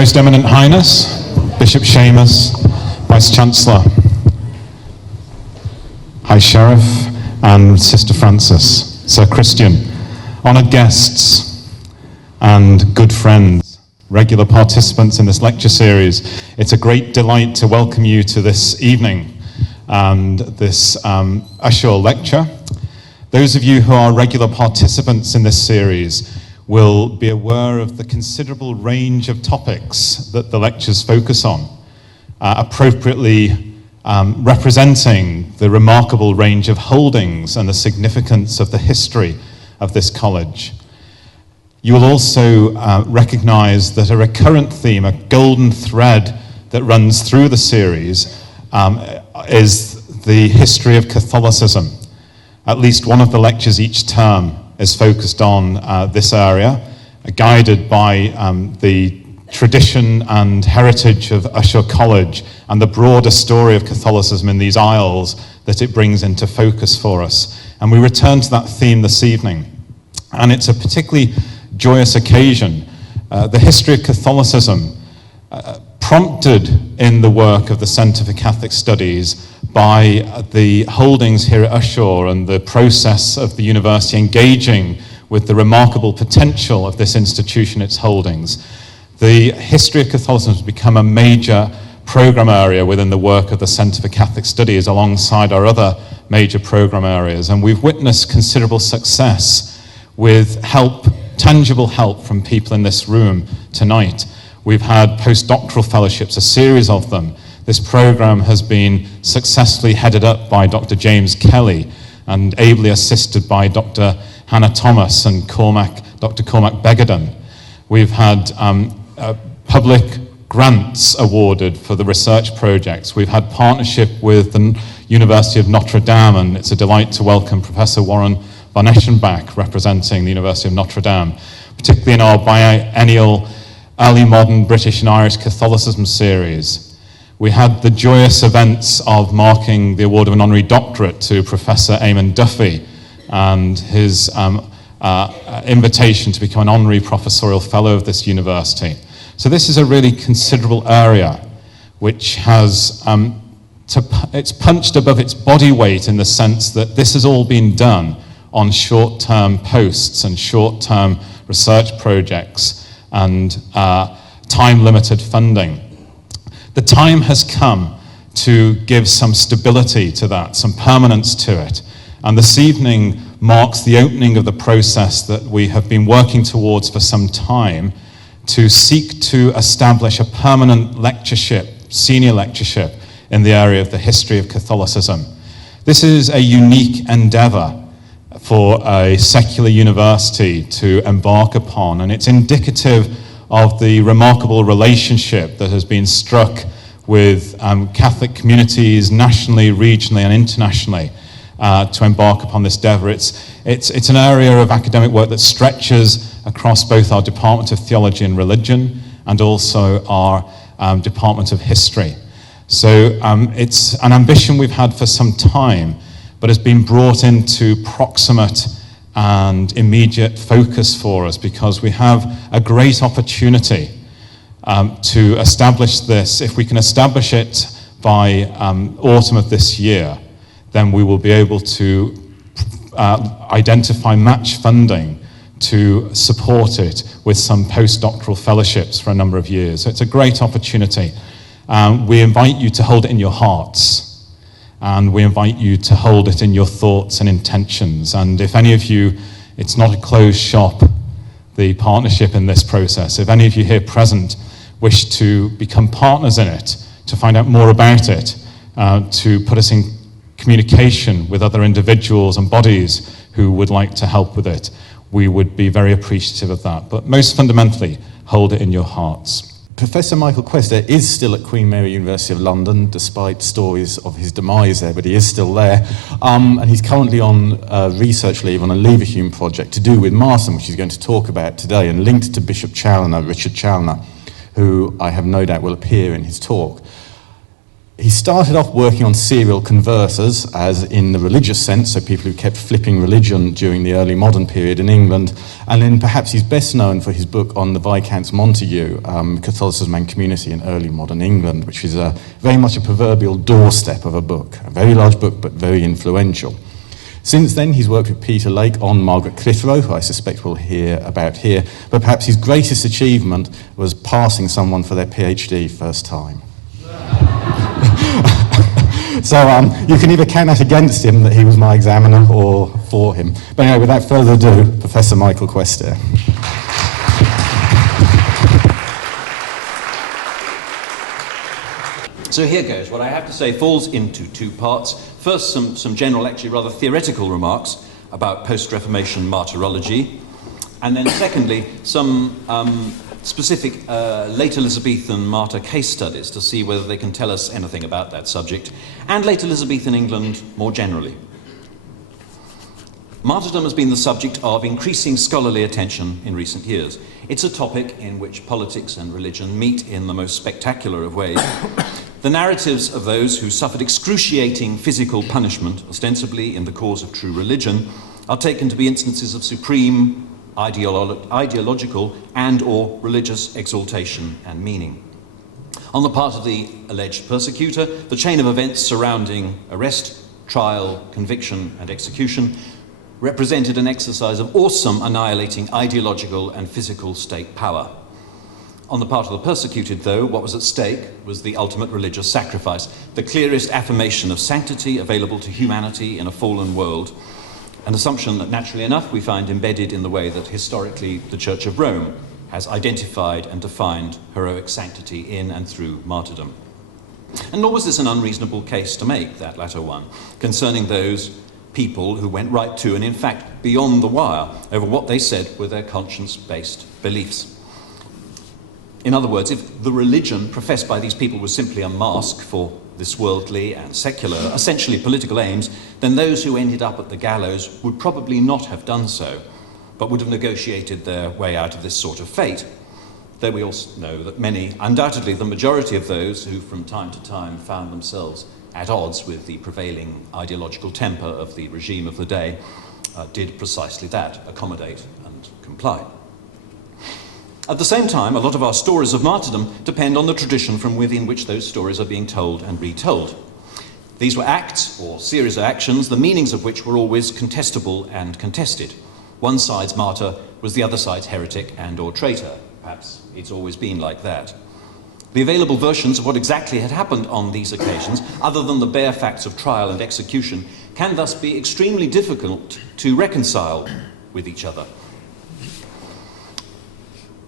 Most Eminent Highness, Bishop Seamus, Vice-Chancellor, High Sheriff, and Sister Francis, Sir Christian, honoured guests, and good friends, regular participants in this lecture series. It's a great delight to welcome you to this evening and this Ushaw lecture. Those of you who are regular participants in this series will be aware of the considerable range of topics that the lectures focus on, appropriately representing the remarkable range of holdings and the significance of the history of this college. You will also recognize that a recurrent theme, a golden thread that runs through the series is the history of Catholicism. At least one of the lectures each term is focused on this area, guided by the tradition and heritage of Ushaw College and the broader story of Catholicism in these isles that it brings into focus for us. And we return to that theme this evening. And it's a particularly joyous occasion. The history of Catholicism, prompted in the work of the Centre for Catholic Studies by the holdings here at Ushaw and the process of the university engaging with the remarkable potential of this institution, its holdings. The history of Catholicism has become a major program area within the work of the Centre for Catholic Studies alongside our other major program areas, and we've witnessed considerable success with help, tangible help from people in this room tonight. We've had postdoctoral fellowships, a series of them. This program has been successfully headed up by Dr. James Kelly and ably assisted by Dr. Hannah Thomas and Dr. Cormac Begadan. We've had public grants awarded for the research projects. We've had partnership with the University of Notre Dame, and it's a delight to welcome Professor Warren Van Eschenbach representing the University of Notre Dame, particularly in our biennial Early Modern British and Irish Catholicism series. We had the joyous events of marking the award of an honorary doctorate to Professor Eamon Duffy and his invitation to become an honorary professorial fellow of this university. So this is a really considerable area which has, it's punched above its body weight in the sense that this has all been done on short-term posts and short-term research projects and time-limited funding. The time has come to give some stability to that, some permanence to it. And this evening marks the opening of the process that we have been working towards for some time to seek to establish a permanent lectureship, senior lectureship, in the area of the history of Catholicism. This is a unique endeavor for a secular university to embark upon, and it's indicative of the remarkable relationship that has been struck with Catholic communities nationally, regionally, and internationally to embark upon this endeavor. It's an area of academic work that stretches across both our Department of Theology and Religion and also our Department of History. So it's an ambition we've had for some time, but has been brought into proximate and immediate focus for us because we have a great opportunity to establish this. If we can establish it by autumn of this year, then we will be able to identify match funding to support it with some postdoctoral fellowships for a number of years. So it's a great opportunity. We invite you to hold it in your hearts. And we invite you to hold it in your thoughts and intentions. And if any of you, it's not a closed shop, the partnership in this process. If any of you here present wish to become partners in it, to find out more about it, to put us in communication with other individuals and bodies who would like to help with it, we would be very appreciative of that. But most fundamentally, hold it in your hearts. Professor Michael Questier is still at Queen Mary University of London, despite stories of his demise there, but he is still there. And he's currently on research leave on a Leverhulme project to do with Martyrdom, which he's going to talk about today, and linked to Bishop Challoner, Richard Challoner, who I have no doubt will appear in his talk. He started off working on serial converters, as in the religious sense, so people who kept flipping religion during the early modern period in England, and then perhaps he's best known for his book on the Viscounts Montague, Catholicism and Community in Early Modern England, which is very much a proverbial doorstep of a book, a very large book but very influential. Since then, he's worked with Peter Lake on Margaret Clitheroe, who I suspect we'll hear about here, but perhaps his greatest achievement was passing someone for their PhD first time. So you can either count that against him, that he was my examiner, or for him. But anyway, without further ado, Professor Michael Questier. So here goes. What I have to say falls into two parts. First, some general, actually rather theoretical remarks about post-Reformation martyrology. And then secondly, some specific late Elizabethan martyr case studies to see whether they can tell us anything about that subject, and late Elizabethan England more generally. Martyrdom has been the subject of increasing scholarly attention in recent years. It's a topic in which politics and religion meet in the most spectacular of ways. The narratives of those who suffered excruciating physical punishment, ostensibly in the cause of true religion, are taken to be instances of supreme ideological and or religious exaltation and meaning. On the part of the alleged persecutor, the chain of events surrounding arrest, trial, conviction and execution represented an exercise of awesome annihilating ideological and physical state power. On the part of the persecuted, though, what was at stake was the ultimate religious sacrifice, the clearest affirmation of sanctity available to humanity in a fallen world, an assumption that, naturally enough, we find embedded in the way that historically the Church of Rome has identified and defined heroic sanctity in and through martyrdom. And nor was this an unreasonable case to make, that latter one, concerning those people who went right to and in fact beyond the wire over what they said were their conscience-based beliefs. In other words, if the religion professed by these people was simply a mask for this worldly and secular, essentially political aims, then those who ended up at the gallows would probably not have done so, but would have negotiated their way out of this sort of fate. Though we also know that many, undoubtedly the majority of those who from time to time found themselves at odds with the prevailing ideological temper of the regime of the day, did precisely that, accommodate and comply. At the same time, a lot of our stories of martyrdom depend on the tradition from within which those stories are being told and retold. These were acts, or series of actions, the meanings of which were always contestable and contested. One side's martyr was the other side's heretic and or traitor. Perhaps it's always been like that. The available versions of what exactly had happened on these occasions, other than the bare facts of trial and execution, can thus be extremely difficult to reconcile with each other.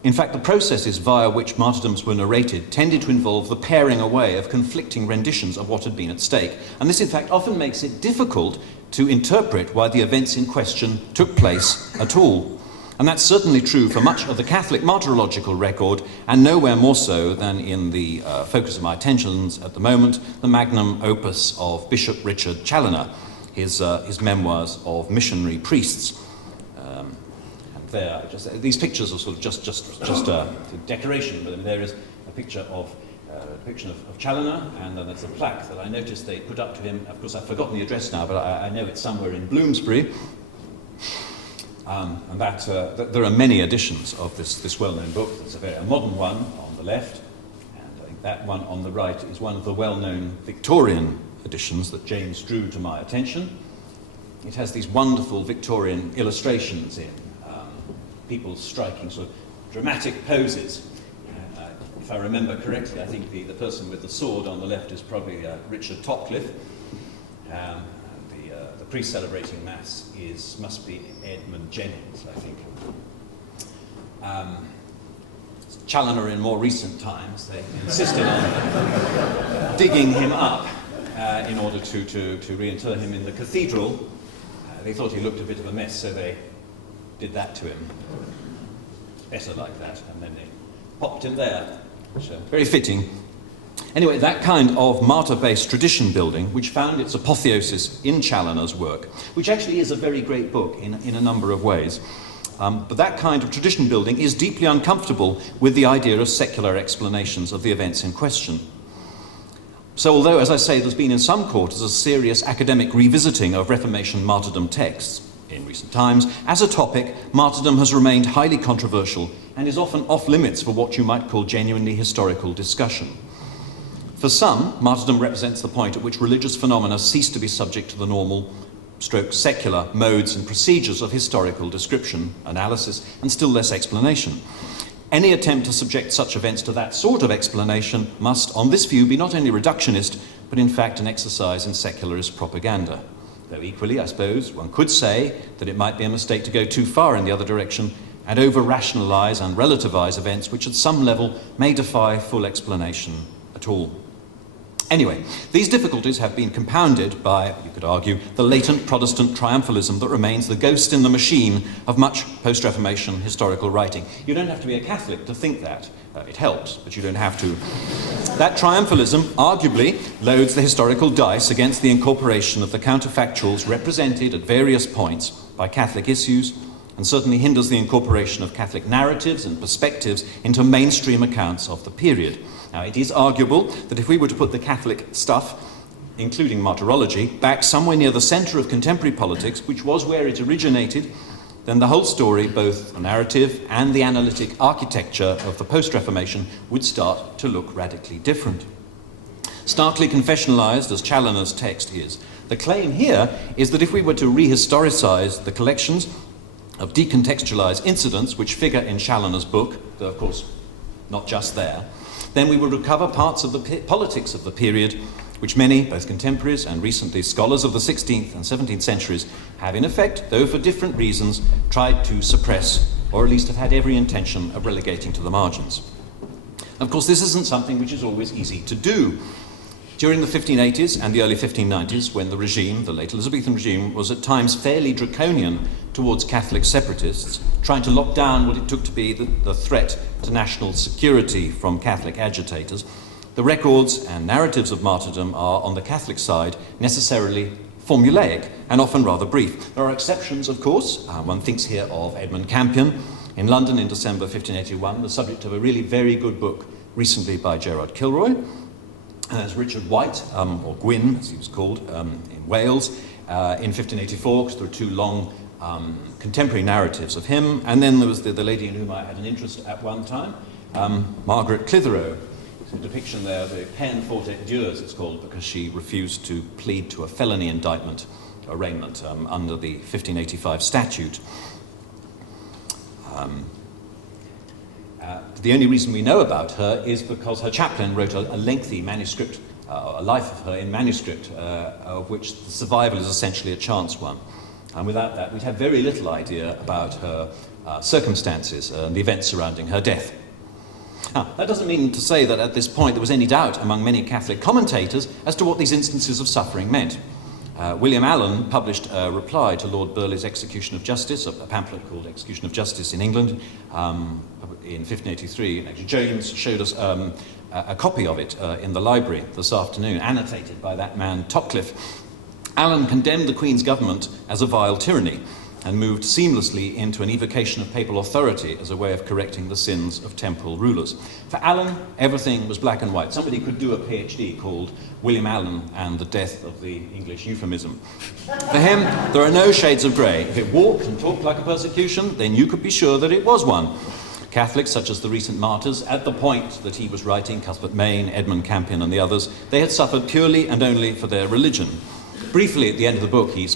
In fact, the processes via which martyrdoms were narrated tended to involve the paring away of conflicting renditions of what had been at stake. And this, in fact, often makes it difficult to interpret why the events in question took place at all. And that's certainly true for much of the Catholic martyrological record, and nowhere more so than in the focus of my attentions at the moment, the magnum opus of Bishop Richard Challoner, his memoirs of missionary priests. These pictures are sort of just a decoration, but there is a picture of Challoner, and then there's a plaque that I noticed they put up to him. Of course, I've forgotten the address now, but I know it's somewhere in Bloomsbury. And there are many editions of this well-known book. There's a modern one on the left, and I think that one on the right is one of the well-known Victorian editions that James drew to my attention. It has these wonderful Victorian illustrations in people striking sort of dramatic poses. If I remember correctly, I think the person with the sword on the left is probably Richard Topcliffe. The priest celebrating Mass must be Edmund Jennings, I think. Challoner in more recent times, they insisted on digging him up in order to reinter him in the cathedral. They thought he looked a bit of a mess, so they did that to him. Better like that, and then they popped him there. So, very fitting. Anyway, that kind of martyr-based tradition building, which found its apotheosis in Challoner's work, which actually is a very great book in a number of ways, but that kind of tradition building is deeply uncomfortable with the idea of secular explanations of the events in question. So although, as I say, there's been in some quarters a serious academic revisiting of Reformation martyrdom texts in recent times, as a topic, martyrdom has remained highly controversial and is often off limits for what you might call genuinely historical discussion. For some, martyrdom represents the point at which religious phenomena cease to be subject to the normal, secular modes and procedures of historical description, analysis, and still less explanation. Any attempt to subject such events to that sort of explanation must, on this view, be not only reductionist, but in fact an exercise in secularist propaganda. Though equally, I suppose, one could say that it might be a mistake to go too far in the other direction and over-rationalise and relativise events which at some level may defy full explanation at all. Anyway, these difficulties have been compounded by, you could argue, the latent Protestant triumphalism that remains the ghost in the machine of much post-Reformation historical writing. You don't have to be a Catholic to think that. It helps, but you don't have to. That triumphalism arguably loads the historical dice against the incorporation of the counterfactuals represented at various points by Catholic issues, and certainly hinders the incorporation of Catholic narratives and perspectives into mainstream accounts of the period. Now, it is arguable that if we were to put the Catholic stuff, including martyrology, back somewhere near the centre of contemporary politics, which was where it originated, then the whole story, both the narrative and the analytic architecture of the post-Reformation, would start to look radically different. Starkly confessionalised as Challoner's text is, the claim here is that if we were to rehistoricise the collections of decontextualised incidents which figure in Challoner's book, though of course not just there, then we would recover parts of the politics of the period which many, both contemporaries and recently scholars of the 16th and 17th centuries, have in effect, though for different reasons, tried to suppress, or at least have had every intention of relegating to the margins. Of course, this isn't something which is always easy to do. During the 1580s and the early 1590s, when the regime, the late Elizabethan regime, was at times fairly draconian towards Catholic separatists, trying to lock down what it took to be the threat to national security from Catholic agitators, the records and narratives of martyrdom are, on the Catholic side, necessarily formulaic and often rather brief. There are exceptions, of course. One thinks here of Edmund Campion in London in December 1581, the subject of a really very good book recently by Gerard Kilroy. There's Richard White, or Gwyn, as he was called, in Wales in 1584, because there are two long contemporary narratives of him. And then there was the lady in whom I had an interest at one time, Margaret Clitheroe. A depiction there, the peine forte dures, it's called, because she refused to plead to a felony indictment, arraignment, under the 1585 statute. The only reason we know about her is because her chaplain wrote a lengthy manuscript, a life of her in manuscript, of which the survival is essentially a chance one. And without that, we'd have very little idea about her circumstances and the events surrounding her death. Now, that doesn't mean to say that at this point there was any doubt among many Catholic commentators as to what these instances of suffering meant. William Allen published a reply to Lord Burleigh's Execution of Justice, a pamphlet called Execution of Justice in England, in 1583. And actually, James showed us a copy of it in the library this afternoon, annotated by that man Topcliffe. Allen condemned the Queen's government as a vile tyranny, and moved seamlessly into an evocation of papal authority as a way of correcting the sins of temporal rulers. For Allen, everything was black and white. Somebody could do a PhD called William Allen and the Death of the English Euphemism. For him, there are no shades of grey. If it walked and talked like a persecution, then you could be sure that it was one. Catholics, such as the recent martyrs, at the point that he was writing, Cuthbert Maine, Edmund Campion and the others, they had suffered purely and only for their religion. Briefly, at the end of the book, he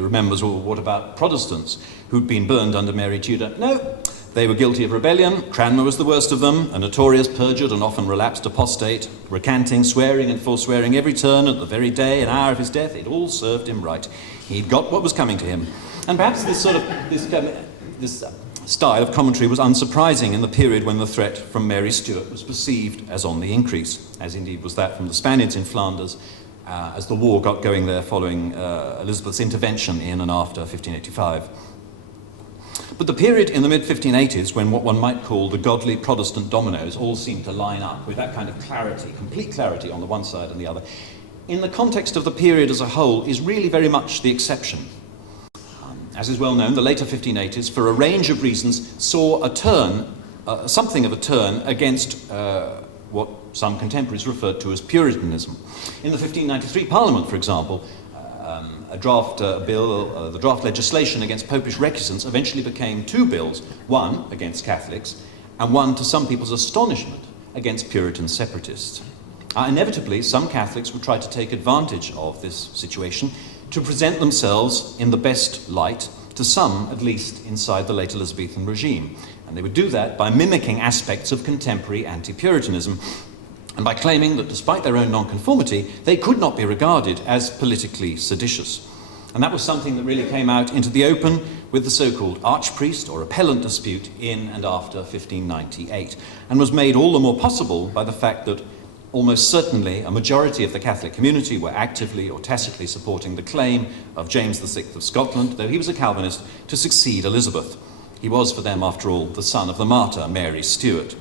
remembers, well, what about Protestants who'd been burned under Mary Tudor? No, they were guilty of rebellion. Cranmer was the worst of them, a notorious, perjured and often relapsed apostate, recanting, swearing and forswearing every turn at the very day and hour of his death. It all served him right. He'd got what was coming to him. And perhaps this style of commentary was unsurprising in the period when the threat from Mary Stuart was perceived as on the increase, as indeed was that from the Spaniards in Flanders, as the war got going there following Elizabeth's intervention in and after 1585. But the period in the mid-1580s when what one might call the godly Protestant dominoes all seemed to line up with that kind of clarity, complete clarity on the one side and the other, in the context of the period as a whole is really very much the exception. As is well known, the later 1580s, for a range of reasons, saw a turn, something of a turn against what some contemporaries referred to as Puritanism. In the 1593 Parliament, for example, the draft legislation against popish recusants eventually became two bills, one against Catholics and one, to some people's astonishment, against Puritan separatists. Inevitably, some Catholics would try to take advantage of this situation to present themselves in the best light, to some at least inside the late Elizabethan regime. And they would do that by mimicking aspects of contemporary anti-Puritanism and by claiming that despite their own nonconformity, they could not be regarded as politically seditious. And that was something that really came out into the open with the so-called archpriest or appellant dispute in and after 1598, and was made all the more possible by the fact that almost certainly a majority of the Catholic community were actively or tacitly supporting the claim of James VI of Scotland, though he was a Calvinist, to succeed Elizabeth. He was for them, after all, the son of the martyr Mary Stuart.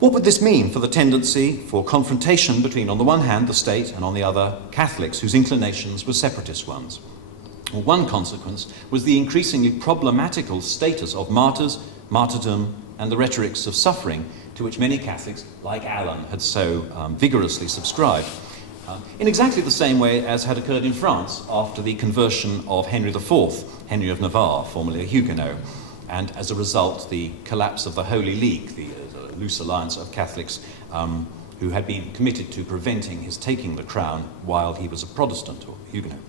What would this mean for the tendency for confrontation between, on the one hand, the state, and on the other, Catholics, whose inclinations were separatist ones? Well, one consequence was the increasingly problematical status of martyrs, martyrdom, and the rhetorics of suffering, to which many Catholics, like Alan, had so vigorously subscribed. In exactly the same way as had occurred in France after the conversion of Henry IV, Henry of Navarre, formerly a Huguenot, and as a result, the collapse of the Holy League, the loose alliance of Catholics who had been committed to preventing his taking the crown while he was a Protestant or Huguenot.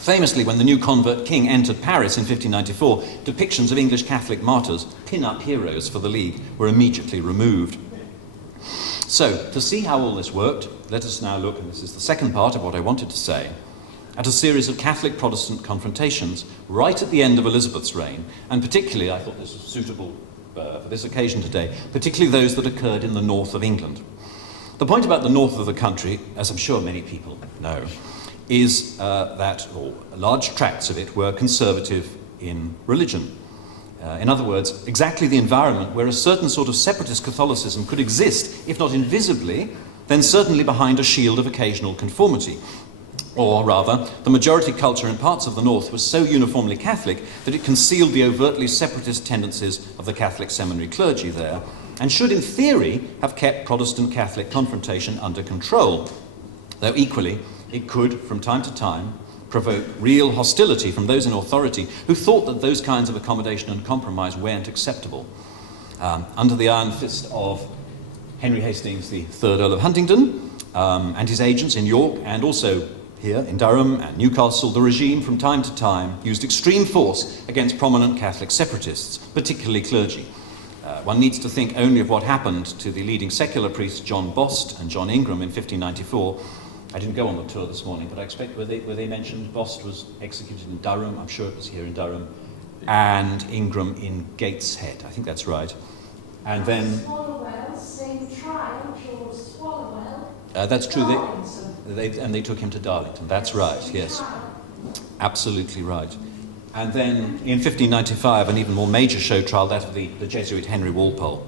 Famously, when the new convert king entered Paris in 1594, depictions of English Catholic martyrs, pin-up heroes for the League, were immediately removed. So, to see how all this worked, let us now look, and this is the second part of what I wanted to say, at a series of Catholic-Protestant confrontations right at the end of Elizabeth's reign, and particularly, I thought this was suitable for this occasion today, particularly those that occurred in the north of England. The point about the north of the country, as I'm sure many people know, is that large tracts of it were conservative in religion. In other words, exactly the environment where a certain sort of separatist Catholicism could exist, if not invisibly, then certainly behind a shield of occasional conformity. Or rather, the majority culture in parts of the north was so uniformly Catholic that it concealed the overtly separatist tendencies of the Catholic seminary clergy there, and should in theory have kept Protestant Catholic confrontation under control, though equally it could, from time to time, provoke real hostility from those in authority who thought that those kinds of accommodation and compromise weren't acceptable. Under the iron fist of Henry Hastings, the third Earl of Huntingdon, and his agents in York, and also here in Durham and Newcastle, the regime from time to time used extreme force against prominent Catholic separatists, particularly clergy. One needs to think only of what happened to the leading secular priests John Bost and John Ingram in 1594. I didn't go on the tour this morning, but I expect were they mentioned, Bost was executed in Durham, I'm sure it was here in Durham, and Ingram in Gateshead, I think that's right. And then... Swallowwell, same trial, George Swallowwell. That's true, they took him to Darlington, that's right, yes. Absolutely right. And then in 1595, an even more major show trial, that of the Jesuit Henry Walpole.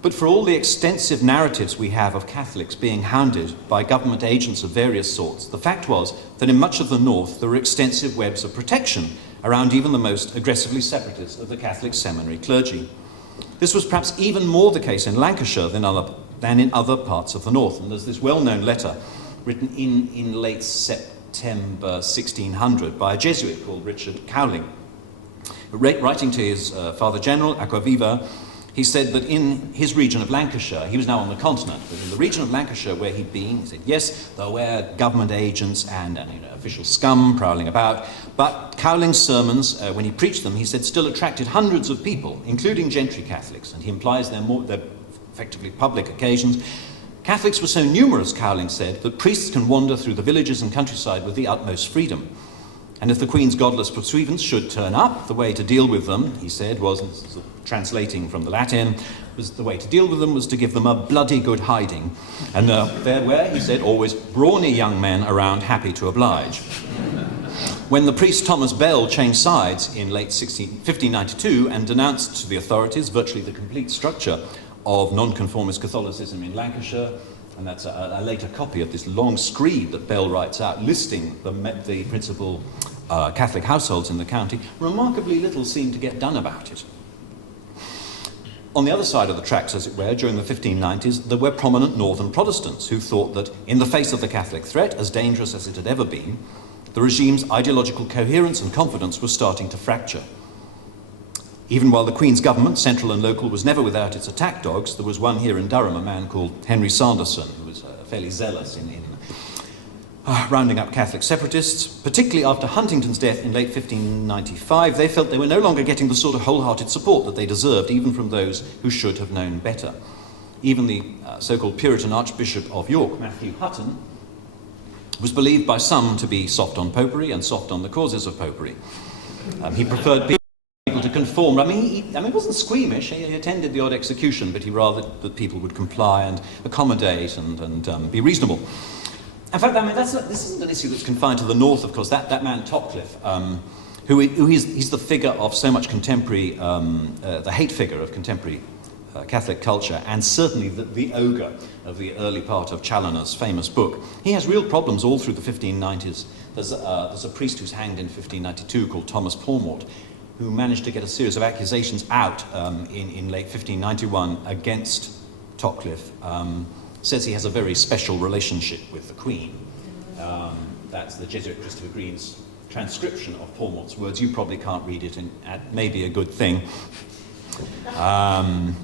But for all the extensive narratives we have of Catholics being hounded by government agents of various sorts, the fact was that in much of the north there were extensive webs of protection around even the most aggressively separatist of the Catholic seminary clergy. This was perhaps even more the case in Lancashire than in other parts of the north. And there's this well-known letter written in late September 1600 by a Jesuit called Richard Cowling. Writing to his Father General, Aquaviva, he said that in his region of Lancashire, he was now on the continent, but in the region of Lancashire where he'd been, he said, yes, there were government agents and official scum prowling about, but Cowling's sermons, when he preached them, he said, still attracted hundreds of people, including gentry Catholics, and he implies they're effectively public occasions. Catholics were so numerous, Cowling said, that priests can wander through the villages and countryside with the utmost freedom. And if the Queen's godless pursuivants should turn up, the way to deal with them, he said, was, translating from the Latin, was the way to deal with them was to give them a bloody good hiding. And there were, he said, always brawny young men around happy to oblige. When the priest Thomas Bell changed sides in late 1592 and denounced to the authorities virtually the complete structure of nonconformist Catholicism in Lancashire, and that's a later copy of this long screed that Bell writes out listing the principal Catholic households in the county, remarkably little seemed to get done about it. On the other side of the tracks, as it were, during the 1590s, there were prominent northern Protestants who thought that, in the face of the Catholic threat, as dangerous as it had ever been, the regime's ideological coherence and confidence were starting to fracture. Even while the Queen's government, central and local, was never without its attack dogs, there was one here in Durham, a man called Henry Sanderson, who was fairly zealous in rounding up Catholic separatists. Particularly after Huntington's death in late 1595, they felt they were no longer getting the sort of wholehearted support that they deserved, even from those who should have known better. Even the so-called Puritan Archbishop of York, Matthew Hutton, was believed by some to be soft on popery and soft on the causes of popery. He preferred people to conform. I mean, he wasn't squeamish. He attended the odd execution, but he rather that people would comply and accommodate and be reasonable. In fact, I mean, this isn't an issue that's confined to the north, of course. That man, Topcliffe, he's the figure of so much contemporary, the hate figure of contemporary Catholic culture, and certainly the ogre of the early part of Challoner's famous book. He has real problems all through the 1590s. There's a priest who's hanged in 1592 called Thomas Pormort, who managed to get a series of accusations out in late 1591 against Topcliffe. Says he has a very special relationship with the Queen. That's the Jesuit Christopher Green's transcription of Pormort's words. You probably can't read it, and that may be a good thing. And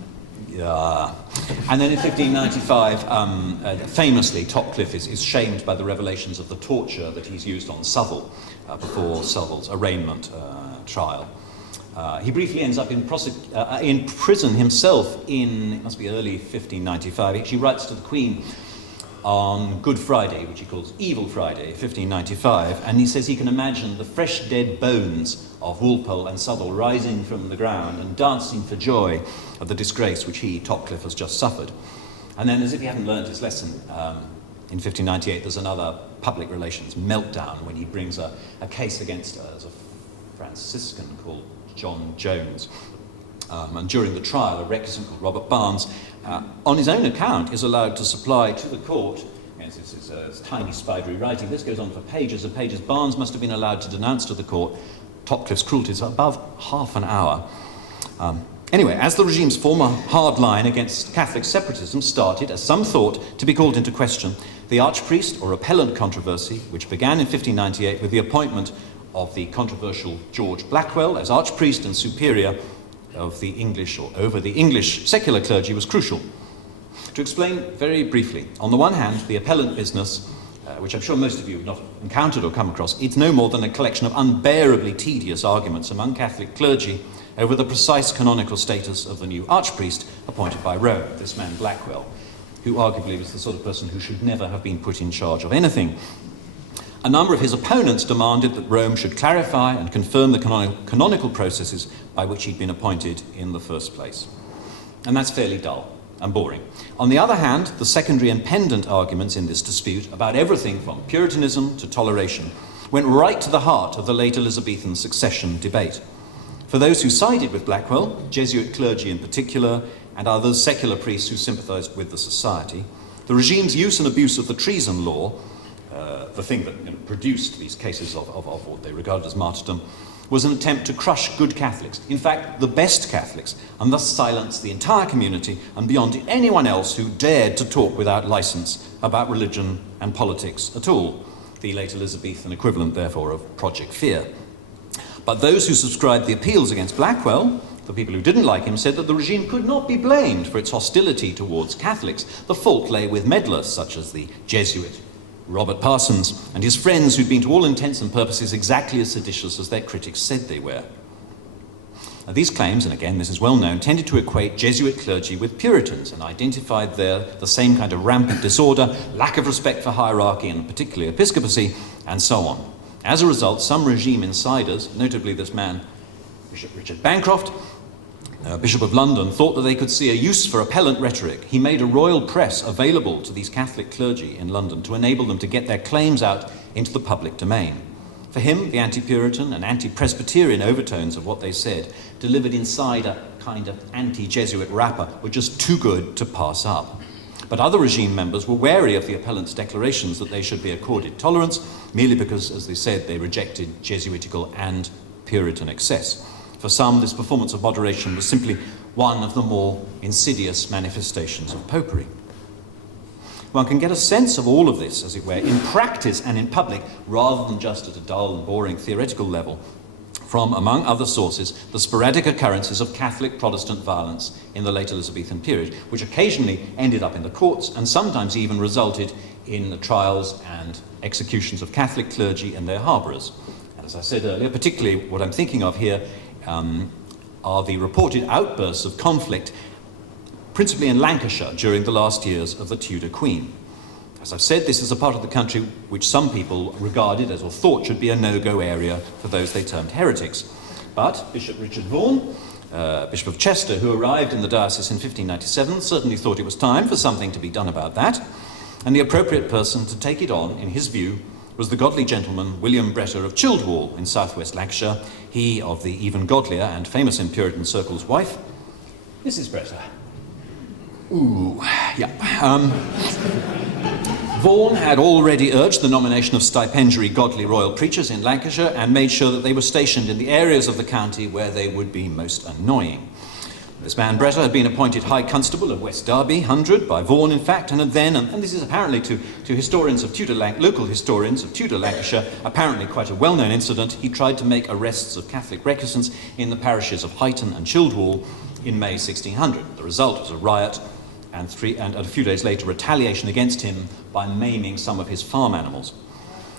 then in 1595, famously, Topcliffe is shamed by the revelations of the torture that he's used on Southwell before Southwell's arraignment trial. He briefly ends up in prison himself it must be early 1595. He actually writes to the Queen on Good Friday, which he calls Evil Friday, 1595, and he says he can imagine the fresh dead bones of Walpole and Southwell rising from the ground and dancing for joy of the disgrace which he, Topcliffe, has just suffered. And then, as if he hadn't learned his lesson, in 1598 there's another public relations meltdown when he brings a case against a Franciscan called John Jones. And during the trial, a recusant called Robert Barnes, on his own account, is allowed to supply to the court, it's tiny spidery writing, this goes on for pages and pages. Barnes must have been allowed to denounce to the court Topcliffe's cruelties for above half an hour. Anyway, as the regime's former hard line against Catholic separatism started, as some thought, to be called into question, the archpriest or appellant controversy, which began in 1598 with the appointment of the controversial George Blackwell as archpriest and superior of the English, or over the English secular clergy, was crucial. To explain very briefly, on the one hand, the appellant business, which I'm sure most of you have not encountered or come across, it's no more than a collection of unbearably tedious arguments among Catholic clergy over the precise canonical status of the new archpriest appointed by Rome, this man Blackwell, who arguably was the sort of person who should never have been put in charge of anything. A number of his opponents demanded that Rome should clarify and confirm the canonical processes by which he'd been appointed in the first place. And that's fairly dull and boring. On the other hand, the secondary and pendant arguments in this dispute about everything from Puritanism to toleration went right to the heart of the late Elizabethan succession debate. For those who sided with Blackwell, Jesuit clergy in particular, and others secular priests who sympathised with the society, the regime's use and abuse of the treason law, the thing that produced these cases of what they regarded as martyrdom, was an attempt to crush good Catholics, in fact the best Catholics, and thus silence the entire community and beyond anyone else who dared to talk without licence about religion and politics at all, the late Elizabethan equivalent therefore of Project Fear. But those who subscribed the appeals against Blackwell, the people who didn't like him, said that the regime could not be blamed for its hostility towards Catholics. The fault lay with meddlers such as the Jesuit Robert Parsons and his friends, who'd been to all intents and purposes exactly as seditious as their critics said they were. Now, these claims, and again this is well known, tended to equate Jesuit clergy with Puritans and identified there the same kind of rampant disorder, lack of respect for hierarchy and particularly episcopacy, and so on. As a result, some regime insiders, notably this man Bishop Richard Bancroft, Bishop of London, thought that they could see a use for appellant rhetoric. He made a royal press available to these Catholic clergy in London to enable them to get their claims out into the public domain. For him, the anti-Puritan and anti-Presbyterian overtones of what they said, delivered inside a kind of anti-Jesuit wrapper, were just too good to pass up. But other regime members were wary of the appellant's declarations that they should be accorded tolerance, merely because, as they said, they rejected Jesuitical and Puritan excess. For some, this performance of moderation was simply one of the more insidious manifestations of popery. One can get a sense of all of this, as it were, in practice and in public, rather than just at a dull and boring theoretical level, from, among other sources, the sporadic occurrences of Catholic Protestant violence in the late Elizabethan period, which occasionally ended up in the courts and sometimes even resulted in the trials and executions of Catholic clergy and their harbourers. And as I said earlier, particularly what I'm thinking of here are the reported outbursts of conflict, principally in Lancashire during the last years of the Tudor Queen. As I've said, this is a part of the country which some people regarded as or thought should be a no-go area for those they termed heretics. But Bishop Richard Vaughan, Bishop of Chester, who arrived in the diocese in 1597, certainly thought it was time for something to be done about that, and the appropriate person to take it on, in his view, was the godly gentleman William Bretter of Childwall in southwest Lancashire, he of the even godlier and famous in Puritan circles wife, Mrs. Bretter. Ooh, yeah. Vaughan had already urged the nomination of stipendiary godly royal preachers in Lancashire and made sure that they were stationed in the areas of the county where they would be most annoying. This man Bretter had been appointed High Constable of West Derby, 100, by Vaughan in fact, and had then, and this is apparently to historians of local historians of Tudor Lancashire, apparently quite a well-known incident, he tried to make arrests of Catholic recusants in the parishes of Huyton and Childwall in May 1600. The result was a riot, and a few days later retaliation against him by maiming some of his farm animals.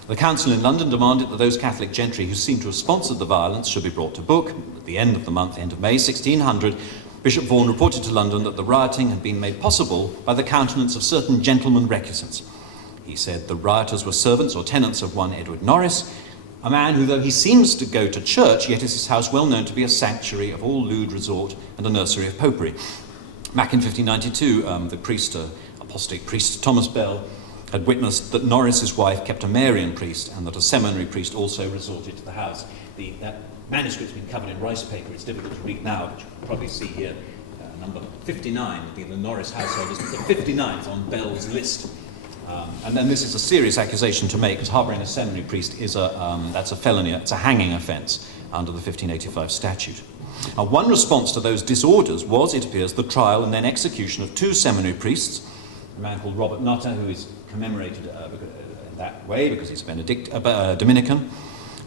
The council in London demanded that those Catholic gentry who seemed to have sponsored the violence should be brought to book. At the end of the month, end of May 1600, Bishop Vaughan reported to London that the rioting had been made possible by the countenance of certain gentlemen recusants. He said the rioters were servants or tenants of one Edward Norris, a man who, though he seems to go to church, yet is his house well known to be a sanctuary of all lewd resort and a nursery of popery. Back in 1592, the apostate priest Thomas Bell had witnessed that Norris's wife kept a Marian priest and that a seminary priest also resorted to the house. That manuscript's been covered in rice paper. It's difficult to read now, but you can probably see here number 59, the Norris household is the 59th on Bell's list. And then this is a serious accusation to make, because harbouring a seminary priest is that's a felony, it's a hanging offence under the 1585 statute. Now, one response to those disorders was, it appears, the trial and then execution of two seminary priests, a man called Robert Nutter, who is commemorated that way because he's a Dominican,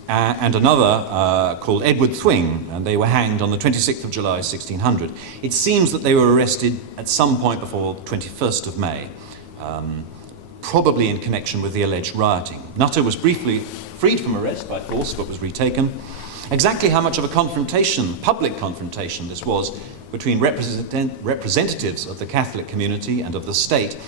and another called Edward Thwing, and they were hanged on the 26th of July, 1600. It seems that they were arrested at some point before the 21st of May, probably in connection with the alleged rioting. Nutter was briefly freed from arrest by force, but was retaken. Exactly how much of a confrontation, public confrontation, this was between representatives of the Catholic community and of the state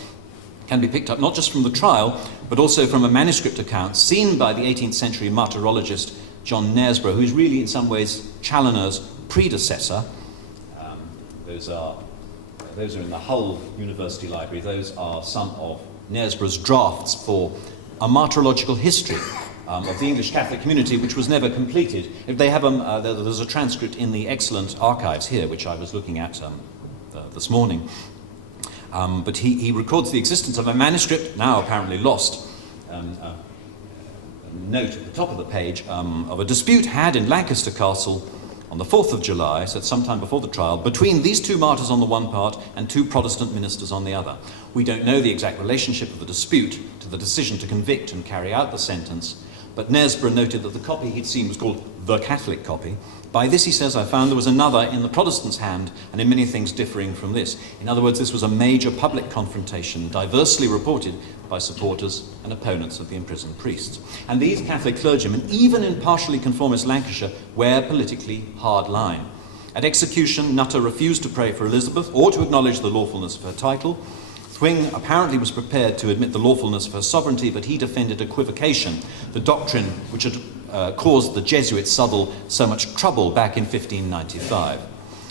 can be picked up not just from the trial, but also from a manuscript account seen by the 18th century martyrologist John Knaresborough, who is really in some ways Challoner's predecessor. Those are in the Hull University Library. Those are some of Knaresborough's drafts for a martyrological history of the English Catholic community, which was never completed. If they have there's a transcript in the excellent archives here, which I was looking at this morning. But he records the existence of a manuscript, now apparently lost, a note at the top of the page, of a dispute had in Lancaster Castle on the 4th of July, so sometime before the trial, between these two martyrs on the one part and two Protestant ministers on the other. We don't know the exact relationship of the dispute to the decision to convict and carry out the sentence, but Knaresborough noted that the copy he'd seen was called the Catholic copy. By this, he says, I found there was another in the Protestant's hand, and in many things differing from this. In other words, this was a major public confrontation, diversely reported by supporters and opponents of the imprisoned priests. And these Catholic clergymen, even in partially conformist Lancashire, wear politically hard line. At execution, Nutter refused to pray for Elizabeth or to acknowledge the lawfulness of her title. Thwing apparently was prepared to admit the lawfulness of her sovereignty, but he defended equivocation, the doctrine which had caused the Jesuit Southwell so much trouble back in 1595.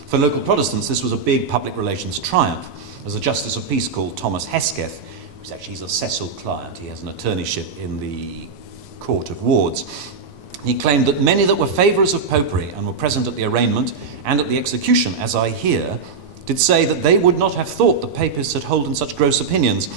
For local Protestants, this was a big public relations triumph. As a justice of peace called Thomas Hesketh, who's actually a Cecil client, he has an attorneyship in the Court of Wards, he claimed that many that were favourers of popery and were present at the arraignment and at the execution, as I hear, did say that they would not have thought the papists had holden such gross opinions,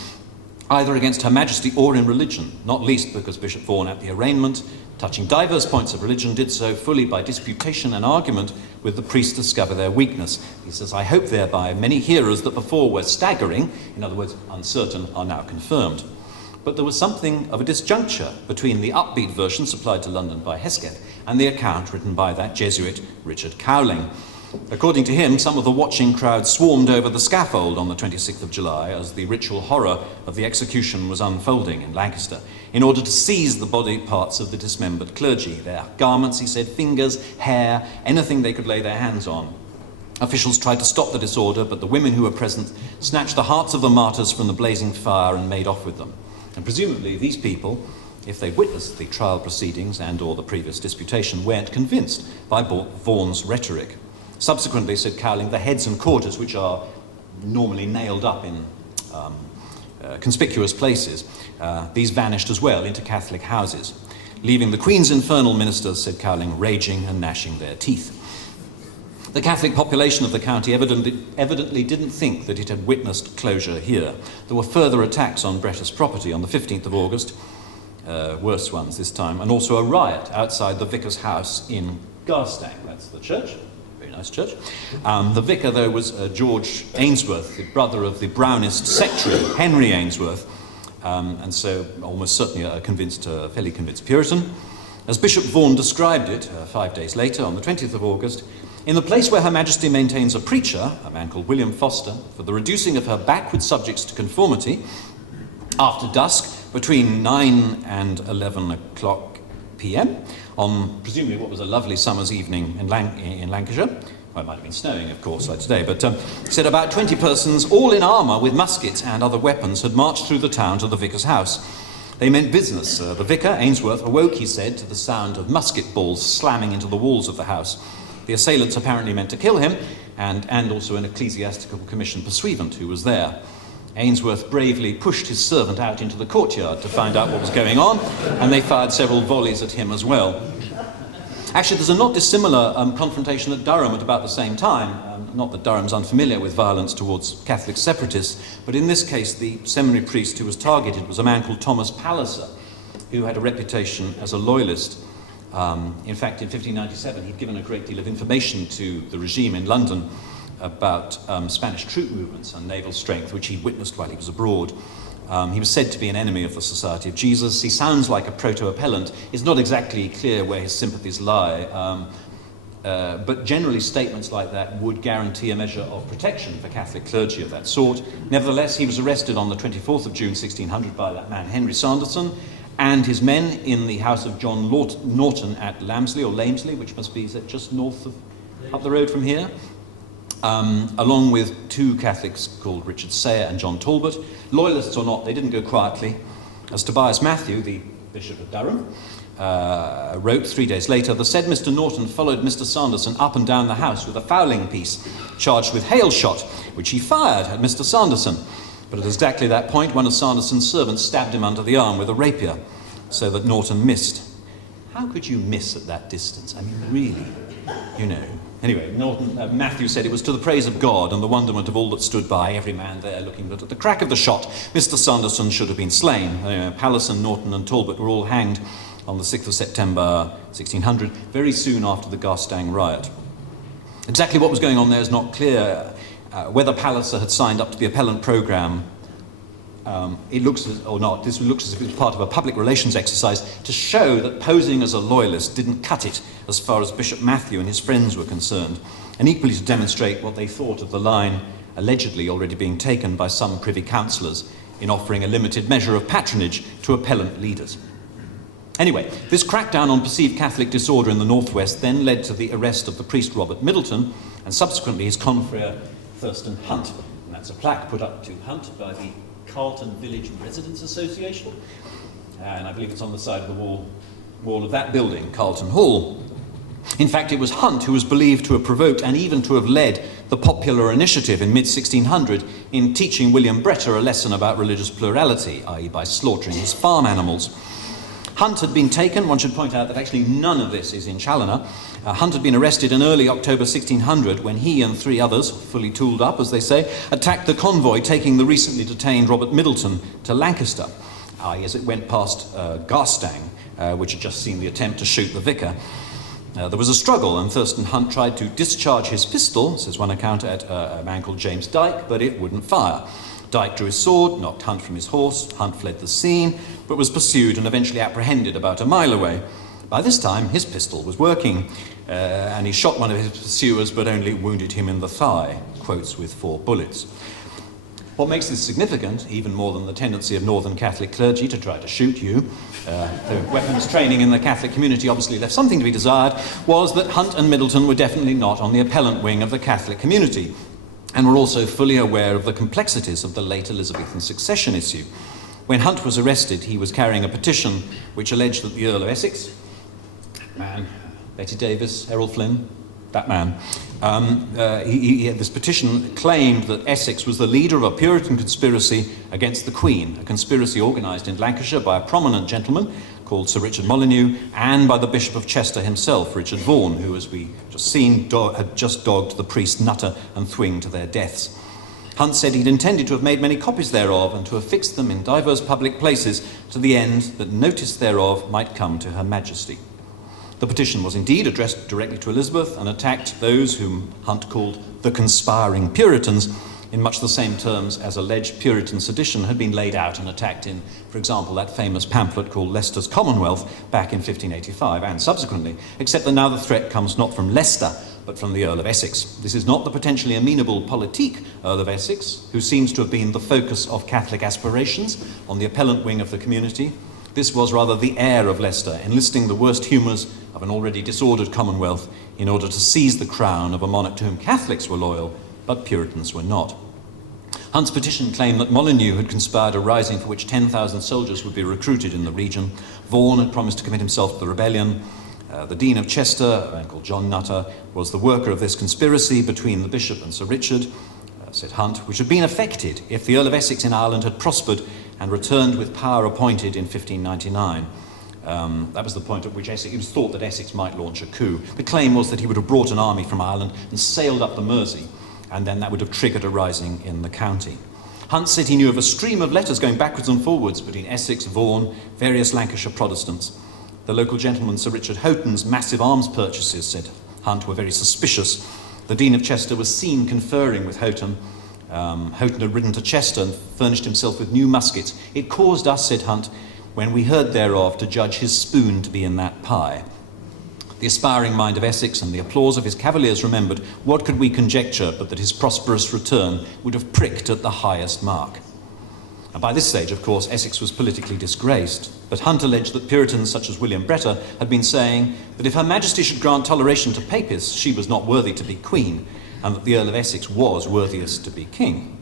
either against Her Majesty or in religion, not least because Bishop Vaughan at the arraignment, touching divers points of religion, did so fully by disputation and argument, with the priests discover their weakness. He says, I hope thereby many hearers that before were staggering, in other words, uncertain, are now confirmed. But there was something of a disjuncture between the upbeat version supplied to London by Hesketh and the account written by that Jesuit Richard Cowling. According to him, some of the watching crowd swarmed over the scaffold on the 26th of July as the ritual horror of the execution was unfolding in Lancaster, in order to seize the body parts of the dismembered clergy, their garments, he said, fingers, hair, anything they could lay their hands on. Officials tried to stop the disorder, but the women who were present snatched the hearts of the martyrs from the blazing fire and made off with them. And presumably these people, if they witnessed the trial proceedings and or the previous disputation, weren't convinced by Vaughan's rhetoric. Subsequently, said Cowling, the heads and quarters, which are normally nailed up in conspicuous places, these vanished as well into Catholic houses, leaving the Queen's infernal ministers, said Cowling, raging and gnashing their teeth. The Catholic population of the county evidently didn't think that it had witnessed closure here. There were further attacks on Brettus property on the 15th of August, worse ones this time, and also a riot outside the vicar's house in Garstang. That's the church. Nice church. The vicar, though, was George Ainsworth, the brother of the Brownist secretary, Henry Ainsworth, and so almost certainly a fairly convinced Puritan. As Bishop Vaughan described it 5 days later, on the 20th of August, in the place where Her Majesty maintains a preacher, a man called William Foster, for the reducing of her backward subjects to conformity, after dusk, between 9 and 11 o'clock p.m., on presumably what was a lovely summer's evening in Lancashire. Well, it might have been snowing, of course, like today, but he said about 20 persons, all in armour with muskets and other weapons, had marched through the town to the vicar's house. They meant business. The vicar, Ainsworth, awoke, he said, to the sound of musket balls slamming into the walls of the house. The assailants apparently meant to kill him, and also an ecclesiastical commission pursuivant who was there. Ainsworth bravely pushed his servant out into the courtyard to find out what was going on, and they fired several volleys at him as well. Actually, there's a not dissimilar confrontation at Durham at about the same time. Not that Durham's unfamiliar with violence towards Catholic separatists, but in this case, the seminary priest who was targeted was a man called Thomas Palliser, who had a reputation as a loyalist. In fact, in 1597, he'd given a great deal of information to the regime in London about Spanish troop movements and naval strength, which he'd witnessed while he was abroad. He was said to be an enemy of the Society of Jesus. He sounds like a proto-appellant. It's not exactly clear where his sympathies lie, but generally statements like that would guarantee a measure of protection for Catholic clergy of that sort. Nevertheless, he was arrested on the 24th of June 1600 by that man Henry Sanderson and his men in the house of John Norton at Lamsley, or Lamesley, which must be, is it just north of, up the road from here? Along with two Catholics called Richard Sayer and John Talbot. Loyalists or not, they didn't go quietly. As Tobias Matthew, the Bishop of Durham, wrote 3 days later, the said Mr. Norton followed Mr. Sanderson up and down the house with a fowling piece charged with hail shot, which he fired at Mr. Sanderson. But at exactly that point, one of Sanderson's servants stabbed him under the arm with a rapier, so that Norton missed. How could you miss at that distance? I mean, really, you know. Anyway, Matthew said it was to the praise of God and the wonderment of all that stood by, every man there looking, but at the crack of the shot, Mr. Sanderson should have been slain. Palliser, Norton and Talbot were all hanged on the 6th of September 1600, very soon after the Garstang riot. Exactly what was going on there is not clear. Whether Palliser had signed up to the appellant programme, it looks as, or not, this looks as if it was part of a public relations exercise to show that posing as a loyalist didn't cut it as far as Bishop Matthew and his friends were concerned, and equally to demonstrate what they thought of the line allegedly already being taken by some privy councillors in offering a limited measure of patronage to appellant leaders. Anyway, this crackdown on perceived Catholic disorder in the northwest then led to the arrest of the priest Robert Middleton and subsequently his confrere Thurston Hunt, and that's a plaque put up to Hunt by the Carlton Village Residents Association, and I believe it's on the side of the wall of that building, Carlton Hall. In fact, it was Hunt who was believed to have provoked and even to have led the popular initiative in mid-1600 in teaching William Bretter a lesson about religious plurality, i.e. by slaughtering his farm animals. Hunt had been taken. One should point out that actually none of this is in Challoner. Hunt had been arrested in early October 1600 when he and 3 others, fully tooled up as they say, attacked the convoy taking the recently detained Robert Middleton to Lancaster, i.e. as it went past Garstang, which had just seen the attempt to shoot the vicar. There was a struggle, and Thurston Hunt tried to discharge his pistol, says one account, at a man called James Dyke, but it wouldn't fire. Dyke drew his sword, knocked Hunt from his horse. Hunt fled the scene, but was pursued and eventually apprehended about a mile away. By this time, his pistol was working, and he shot one of his pursuers, but only wounded him in the thigh, quotes with 4 bullets. What makes this significant, even more than the tendency of Northern Catholic clergy to try to shoot you, the weapons training in the Catholic community obviously left something to be desired, was that Hunt and Middleton were definitely not on the appellant wing of the Catholic community, and were also fully aware of the complexities of the late Elizabethan succession issue. When Hunt was arrested, he was carrying a petition which alleged that the Earl of Essex, man, Betty Davis, Errol Flynn, that man, this petition claimed that Essex was the leader of a Puritan conspiracy against the Queen, a conspiracy organised in Lancashire by a prominent gentleman called Sir Richard Molyneux, and by the Bishop of Chester himself, Richard Vaughan, who, as we just seen, had just dogged the priest Nutter and Thwing to their deaths. Hunt said he'd intended to have made many copies thereof and to have fixed them in divers public places to the end that notice thereof might come to Her Majesty. The petition was indeed addressed directly to Elizabeth and attacked those whom Hunt called the conspiring Puritans in much the same terms as alleged Puritan sedition had been laid out and attacked in, for example, that famous pamphlet called Leicester's Commonwealth back in 1585 and subsequently, except that now the threat comes not from Leicester but from the Earl of Essex. This is not the potentially amenable politique Earl of Essex, who seems to have been the focus of Catholic aspirations on the appellant wing of the community. This was rather the heir of Leicester, enlisting the worst humours of an already disordered Commonwealth in order to seize the crown of a monarch to whom Catholics were loyal, but Puritans were not. Hunt's petition claimed that Molyneux had conspired a rising for which 10,000 soldiers would be recruited in the region. Vaughan had promised to commit himself to the rebellion. The Dean of Chester, a man called John Nutter, was the worker of this conspiracy between the Bishop and Sir Richard, said Hunt, which had been effected if the Earl of Essex in Ireland had prospered and returned with power appointed in 1599. That was the point at which it was thought that Essex might launch a coup. The claim was that he would have brought an army from Ireland and sailed up the Mersey, and then that would have triggered a rising in the county. Hunt said he knew of a stream of letters going backwards and forwards between Essex, Vaughan, various Lancashire Protestants. The local gentleman, Sir Richard Houghton's massive arms purchases, said Hunt, were very suspicious. The Dean of Chester was seen conferring with Houghton. Houghton had ridden to Chester and furnished himself with new muskets. It caused us, said Hunt, when we heard thereof, to judge his spoon to be in that pie. The aspiring mind of Essex and the applause of his cavaliers remembered, what could we conjecture but that his prosperous return would have pricked at the highest mark? And by this stage, of course, Essex was politically disgraced, but Hunt alleged that Puritans such as William Bretter had been saying that if Her Majesty should grant toleration to Papists, she was not worthy to be Queen, and that the Earl of Essex was worthiest to be King.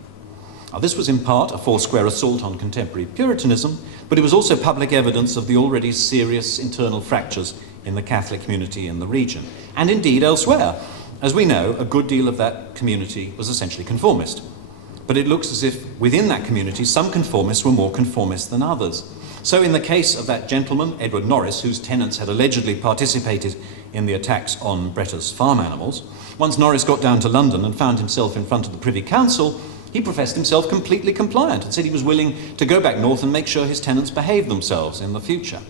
Now, this was in part a foursquare assault on contemporary Puritanism, but it was also public evidence of the already serious internal fractures in the Catholic community in the region, and indeed elsewhere. As we know, a good deal of that community was essentially conformist. But it looks as if within that community some conformists were more conformist than others. So in the case of that gentleman, Edward Norris, whose tenants had allegedly participated in the attacks on Bretter's farm animals, once Norris got down to London and found himself in front of the Privy Council, he professed himself completely compliant and said he was willing to go back north and make sure his tenants behaved themselves in the future.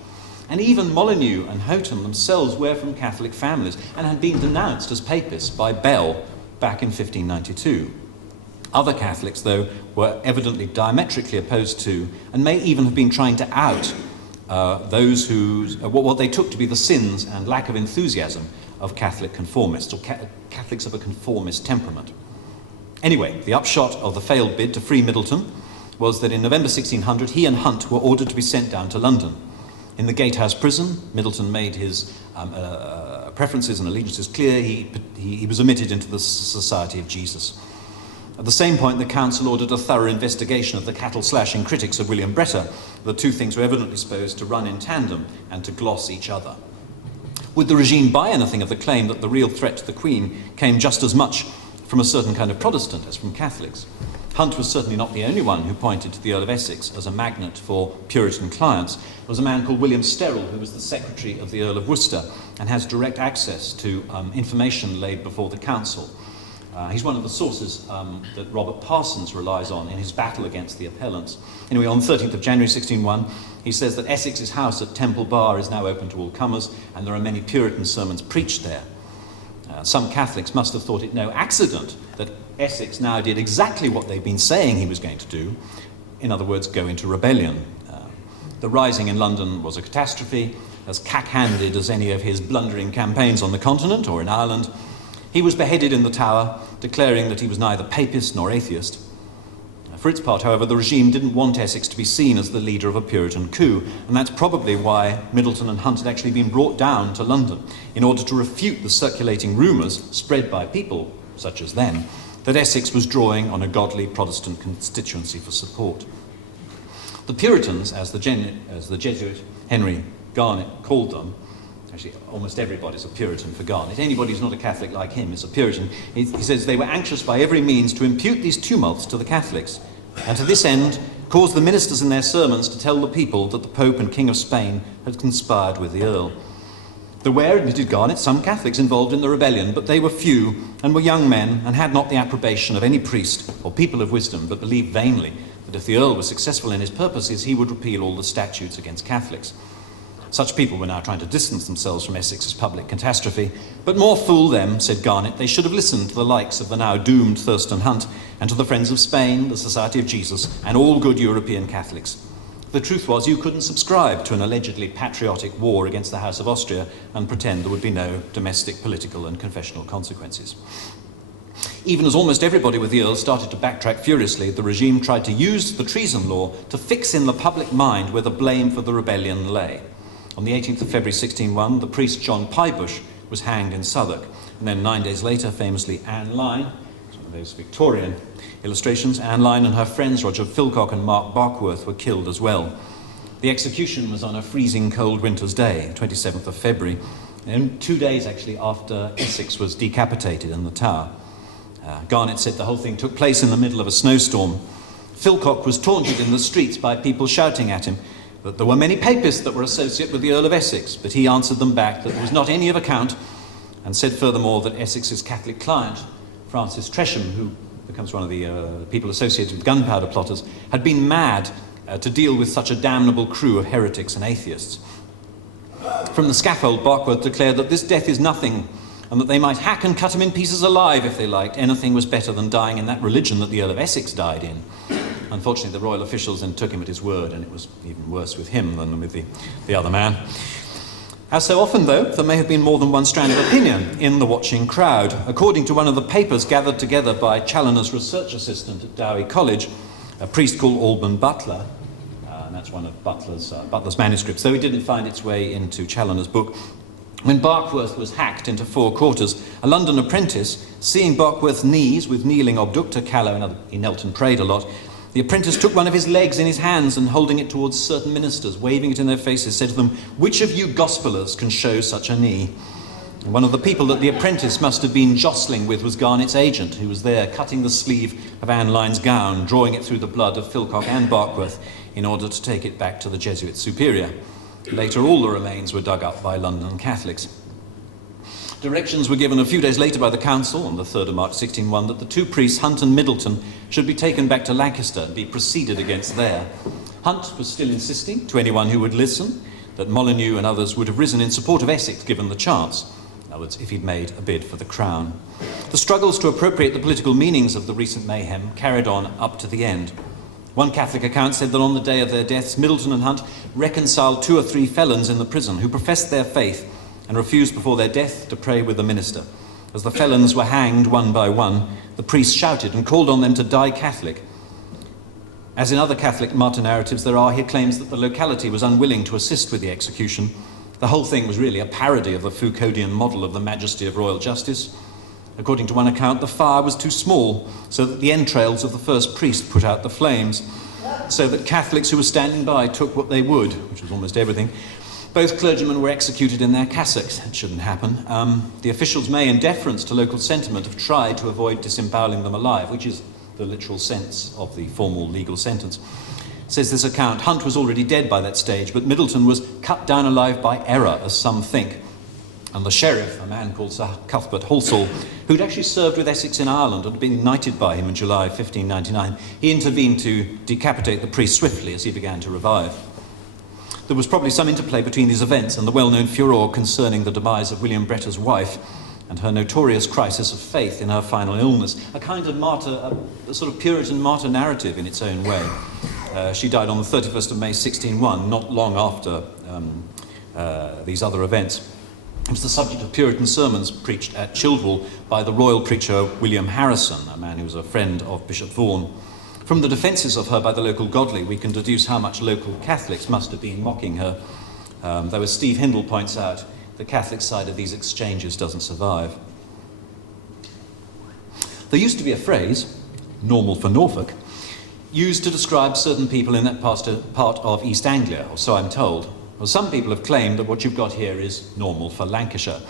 And even Molyneux and Houghton themselves were from Catholic families and had been denounced as papists by Bell back in 1592. Other Catholics, though, were evidently diametrically opposed to, and may even have been trying to out, those who, what they took to be the sins and lack of enthusiasm of Catholic conformists, or Catholics of a conformist temperament. Anyway, the upshot of the failed bid to free Middleton was that in November 1600, he and Hunt were ordered to be sent down to London. In the Gatehouse prison, Middleton made his preferences and allegiances clear. He was admitted into the Society of Jesus. At the same point, the council ordered a thorough investigation of the cattle-slashing critics of William Bretter. The two things were evidently supposed to run in tandem and to gloss each other. Would the regime buy anything of the claim that the real threat to the Queen came just as much from a certain kind of Protestant as from Catholics? Hunt was certainly not the only one who pointed to the Earl of Essex as a magnet for Puritan clients. There was a man called William Sterrell, who was the secretary of the Earl of Worcester and has direct access to information laid before the council. He's one of the sources that Robert Parsons relies on in his battle against the appellants. Anyway, on 13th of January 1601, he says that Essex's house at Temple Bar is now open to all comers, and there are many Puritan sermons preached there. Some Catholics must have thought it no accident that Essex now did exactly what they'd been saying he was going to do, in other words, go into rebellion. The rising in London was a catastrophe, as cack-handed as any of his blundering campaigns on the continent or in Ireland. He was beheaded in the Tower, declaring that he was neither papist nor atheist. For its part, however, the regime didn't want Essex to be seen as the leader of a Puritan coup, and that's probably why Middleton and Hunt had actually been brought down to London in order to refute the circulating rumours spread by people, such as them, that Essex was drawing on a godly Protestant constituency for support. The Puritans, as the Jesuit Henry Garnet called them, actually almost everybody's a Puritan for Garnet, anybody who's not a Catholic like him is a Puritan, he says they were anxious by every means to impute these tumults to the Catholics, and to this end caused the ministers in their sermons to tell the people that the Pope and King of Spain had conspired with the Earl. There were, admitted Garnet, some Catholics involved in the rebellion, but they were few and were young men and had not the approbation of any priest or people of wisdom, but believed vainly that if the Earl was successful in his purposes, he would repeal all the statutes against Catholics. Such people were now trying to distance themselves from Essex's public catastrophe, but more fool them, said Garnet, they should have listened to the likes of the now doomed Thurston Hunt and to the Friends of Spain, the Society of Jesus, and all good European Catholics. The truth was you couldn't subscribe to an allegedly patriotic war against the House of Austria and pretend there would be no domestic, political and confessional consequences. Even as almost everybody with the Earl started to backtrack furiously, the regime tried to use the treason law to fix in the public mind where the blame for the rebellion lay. On the 18th of February 1601, the priest John Pyebush was hanged in Southwark, and then 9 days later, famously Anne Line, one of those Victorian illustrations, Anne Line and her friends Roger Philcock and Mark Barkworth were killed as well. The execution was on a freezing cold winter's day, 27th of February, and 2 days actually after Essex was decapitated in the Tower. Garnet said the whole thing took place in the middle of a snowstorm. Philcock was taunted in the streets by people shouting at him that there were many papists that were associated with the Earl of Essex, but he answered them back that it was not any of account, and said furthermore that Essex's Catholic client, Francis Tresham, who becomes one of the people associated with gunpowder plotters, had been mad to deal with such a damnable crew of heretics and atheists. From the scaffold, Barkworth declared that this death is nothing, and that they might hack and cut him in pieces alive if they liked. Anything was better than dying in that religion that the Earl of Essex died in. Unfortunately, the royal officials then took him at his word, and it was even worse with him than with the other man. As so often, though, there may have been more than one strand of opinion in the watching crowd. According to one of the papers gathered together by Challoner's research assistant at Dowie College, a priest called Alban Butler, and that's one of Butler's manuscripts, though it didn't find its way into Challoner's book. When Barkworth was hacked into 4 quarters, a London apprentice, seeing Barkworth's knees with kneeling obductor callow, he knelt and prayed a lot, the apprentice took one of his legs in his hands and holding it towards certain ministers, waving it in their faces, said to them, "Which of you gospellers can show such a knee?" And one of the people that the apprentice must have been jostling with was Garnet's agent, who was there cutting the sleeve of Anne Line's gown, drawing it through the blood of Philcock and Barkworth in order to take it back to the Jesuit superior. Later, all the remains were dug up by London Catholics. Directions were given a few days later by the council, on the 3rd of March 1601, that the 2 priests, Hunt and Middleton, should be taken back to Lancaster and be proceeded against there. Hunt was still insisting, to anyone who would listen, that Molyneux and others would have risen in support of Essex given the chance. In other words, if he'd made a bid for the crown. The struggles to appropriate the political meanings of the recent mayhem carried on up to the end. One Catholic account said that on the day of their deaths, Middleton and Hunt reconciled 2 or 3 felons in the prison who professed their faith and refused before their death to pray with the minister. As the felons were hanged one by one, the priest shouted and called on them to die Catholic. As in other Catholic martyr narratives there are, he claims that the locality was unwilling to assist with the execution. The whole thing was really a parody of the Foucauldian model of the majesty of royal justice. According to one account, the fire was too small, so that the entrails of the first priest put out the flames, so that Catholics who were standing by took what they would, which was almost everything. Both clergymen were executed in their cassocks. It shouldn't happen. The officials may, in deference to local sentiment, have tried to avoid disemboweling them alive, which is the literal sense of the formal legal sentence. Says this account, Hunt was already dead by that stage, but Middleton was cut down alive by error, as some think. And the sheriff, a man called Sir Cuthbert Halsall, who'd actually served with Essex in Ireland and had been knighted by him in July 1599, he intervened to decapitate the priest swiftly as he began to revive. There was probably some interplay between these events and the well-known furore concerning the demise of William Bretta's wife and her notorious crisis of faith in her final illness, a kind of martyr, a sort of Puritan martyr narrative in its own way. She died on the 31st of May 1601, not long after these other events. It was the subject of Puritan sermons preached at Childwall by the royal preacher William Harrison, a man who was a friend of Bishop Vaughan. From the defences of her by the local godly, we can deduce how much local Catholics must have been mocking her, though as Steve Hindle points out, the Catholic side of these exchanges doesn't survive. There used to be a phrase, normal for Norfolk, used to describe certain people in that part of East Anglia, or so I'm told. Well, some people have claimed that what you've got here is normal for Lancashire.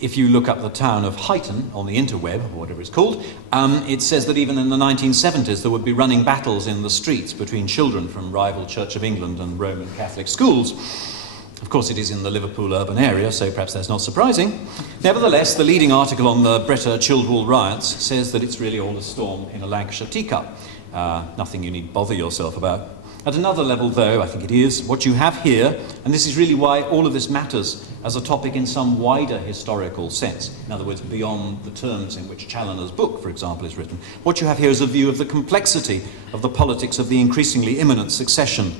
If you look up the town of Huyton on the interweb, or whatever it's called, it says that even in the 1970s there would be running battles in the streets between children from rival Church of England and Roman Catholic schools. Of course, it is in the Liverpool urban area, so perhaps that's not surprising. Nevertheless, the leading article on the Bretta Childwall riots says that it's really all a storm in a Lancashire teacup. Nothing you need bother yourself about. At another level, though, I think it is, what you have here, and this is really why all of this matters as a topic in some wider historical sense, in other words, beyond the terms in which Challoner's book, for example, is written, what you have here is a view of the complexity of the politics of the increasingly imminent succession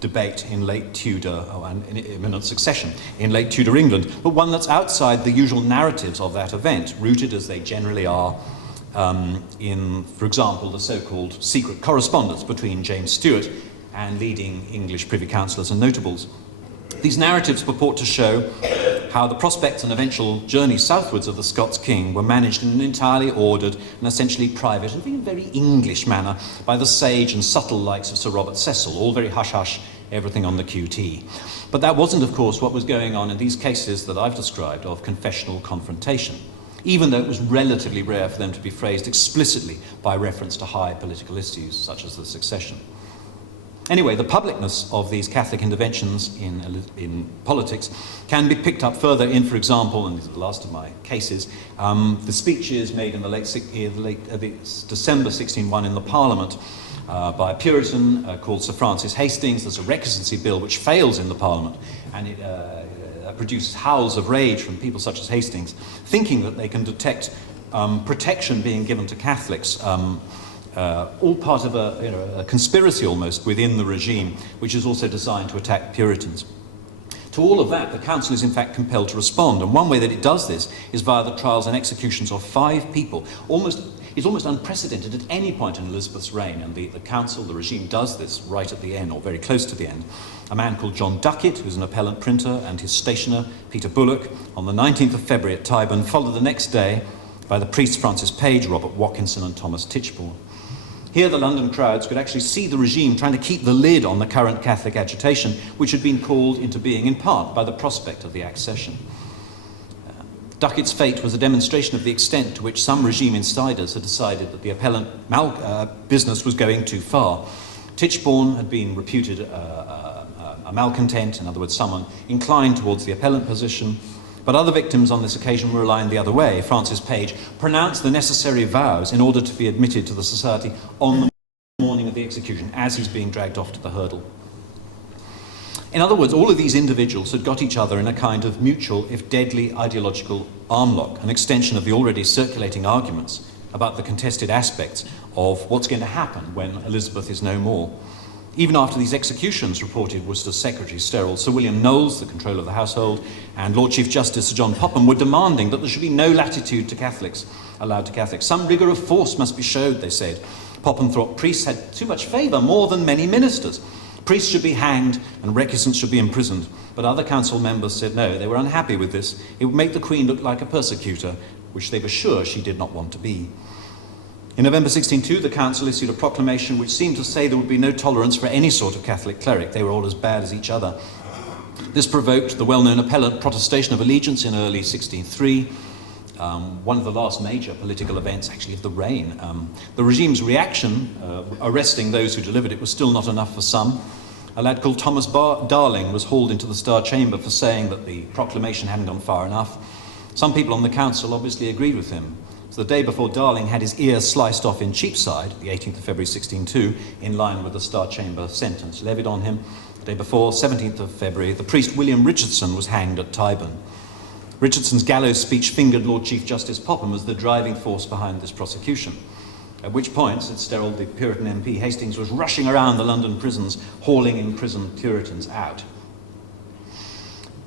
debate in late Tudor, and in imminent succession in late Tudor England, but one that's outside the usual narratives of that event, rooted as they generally are in, for example, the so-called secret correspondence between James Stewart and leading English Privy Councillors and notables. These narratives purport to show how the prospects and eventual journey southwards of the Scots king were managed in an entirely ordered and essentially private and very English manner by the sage and subtle likes of Sir Robert Cecil, all very hush-hush, everything on the QT. But that wasn't, of course, what was going on in these cases that I've described of confessional confrontation, even though it was relatively rare for them to be phrased explicitly by reference to high political issues such as the succession. Anyway, the publicness of these Catholic interventions in politics can be picked up further in, for example, and these are the last of my cases, the speeches made in the December 1601 in the Parliament by a Puritan called Sir Francis Hastings. There's a recusancy bill which fails in the Parliament, and it produces howls of rage from people such as Hastings, thinking that they can detect protection being given to Catholics, all part of a conspiracy almost within the regime, which is also designed to attack Puritans. To all of that, the council is in fact compelled to respond, and one way that it does this is via the trials and executions of 5 people. It's almost unprecedented at any point in Elizabeth's reign, and the council, the regime, does this right at the end, or very close to the end. A man called John Duckett, who's an appellant printer, and his stationer, Peter Bullock, on the 19th of February at Tyburn, followed the next day by the priests Francis Page, Robert Watkinson, and Thomas Tichborne. Here the London crowds could actually see the regime trying to keep the lid on the current Catholic agitation, which had been called into being in part by the prospect of the accession. Duckett's fate was a demonstration of the extent to which some regime insiders had decided that the appellant business was going too far. Tichborne had been reputed a malcontent, in other words, someone inclined towards the appellant position, but other victims on this occasion were aligned the other way. Francis Page pronounced the necessary vows in order to be admitted to the society on the morning of the execution, as he's being dragged off to the hurdle. In other words, all of these individuals had got each other in a kind of mutual, if deadly, ideological armlock, an extension of the already circulating arguments about the contested aspects of what's going to happen when Elizabeth is no more. Even after these executions, reported Worcester's Secretary Sterrel, Sir William Knowles, the controller of the household, and Lord Chief Justice Sir John Popham were demanding that there should be no latitude to Catholics, allowed to Catholics. Some rigour of force must be showed, they said. Popham thought priests had too much favour, more than many ministers. Priests should be hanged and recusants should be imprisoned. But other council members said no, they were unhappy with this. It would make the Queen look like a persecutor, which they were sure she did not want to be. In November 1602, the council issued a proclamation which seemed to say there would be no tolerance for any sort of Catholic cleric. They were all as bad as each other. This provoked the well-known appellant protestation of allegiance in early 1603, one of the last major political events, actually, of the reign. The regime's reaction, arresting those who delivered it, was still not enough for some. A lad called Thomas Darling was hauled into the Star Chamber for saying that the proclamation hadn't gone far enough. Some people on the council obviously agreed with him. So the day before Darling had his ear sliced off in Cheapside, the 18th of February 1602, in line with the Star Chamber sentence levied on him. The day before, 17th of February, the priest William Richardson was hanged at Tyburn. Richardson's gallows speech fingered Lord Chief Justice Popham as the driving force behind this prosecution. At which point, said Sterrell, the Puritan MP Hastings was rushing around the London prisons, hauling imprisoned Puritans out.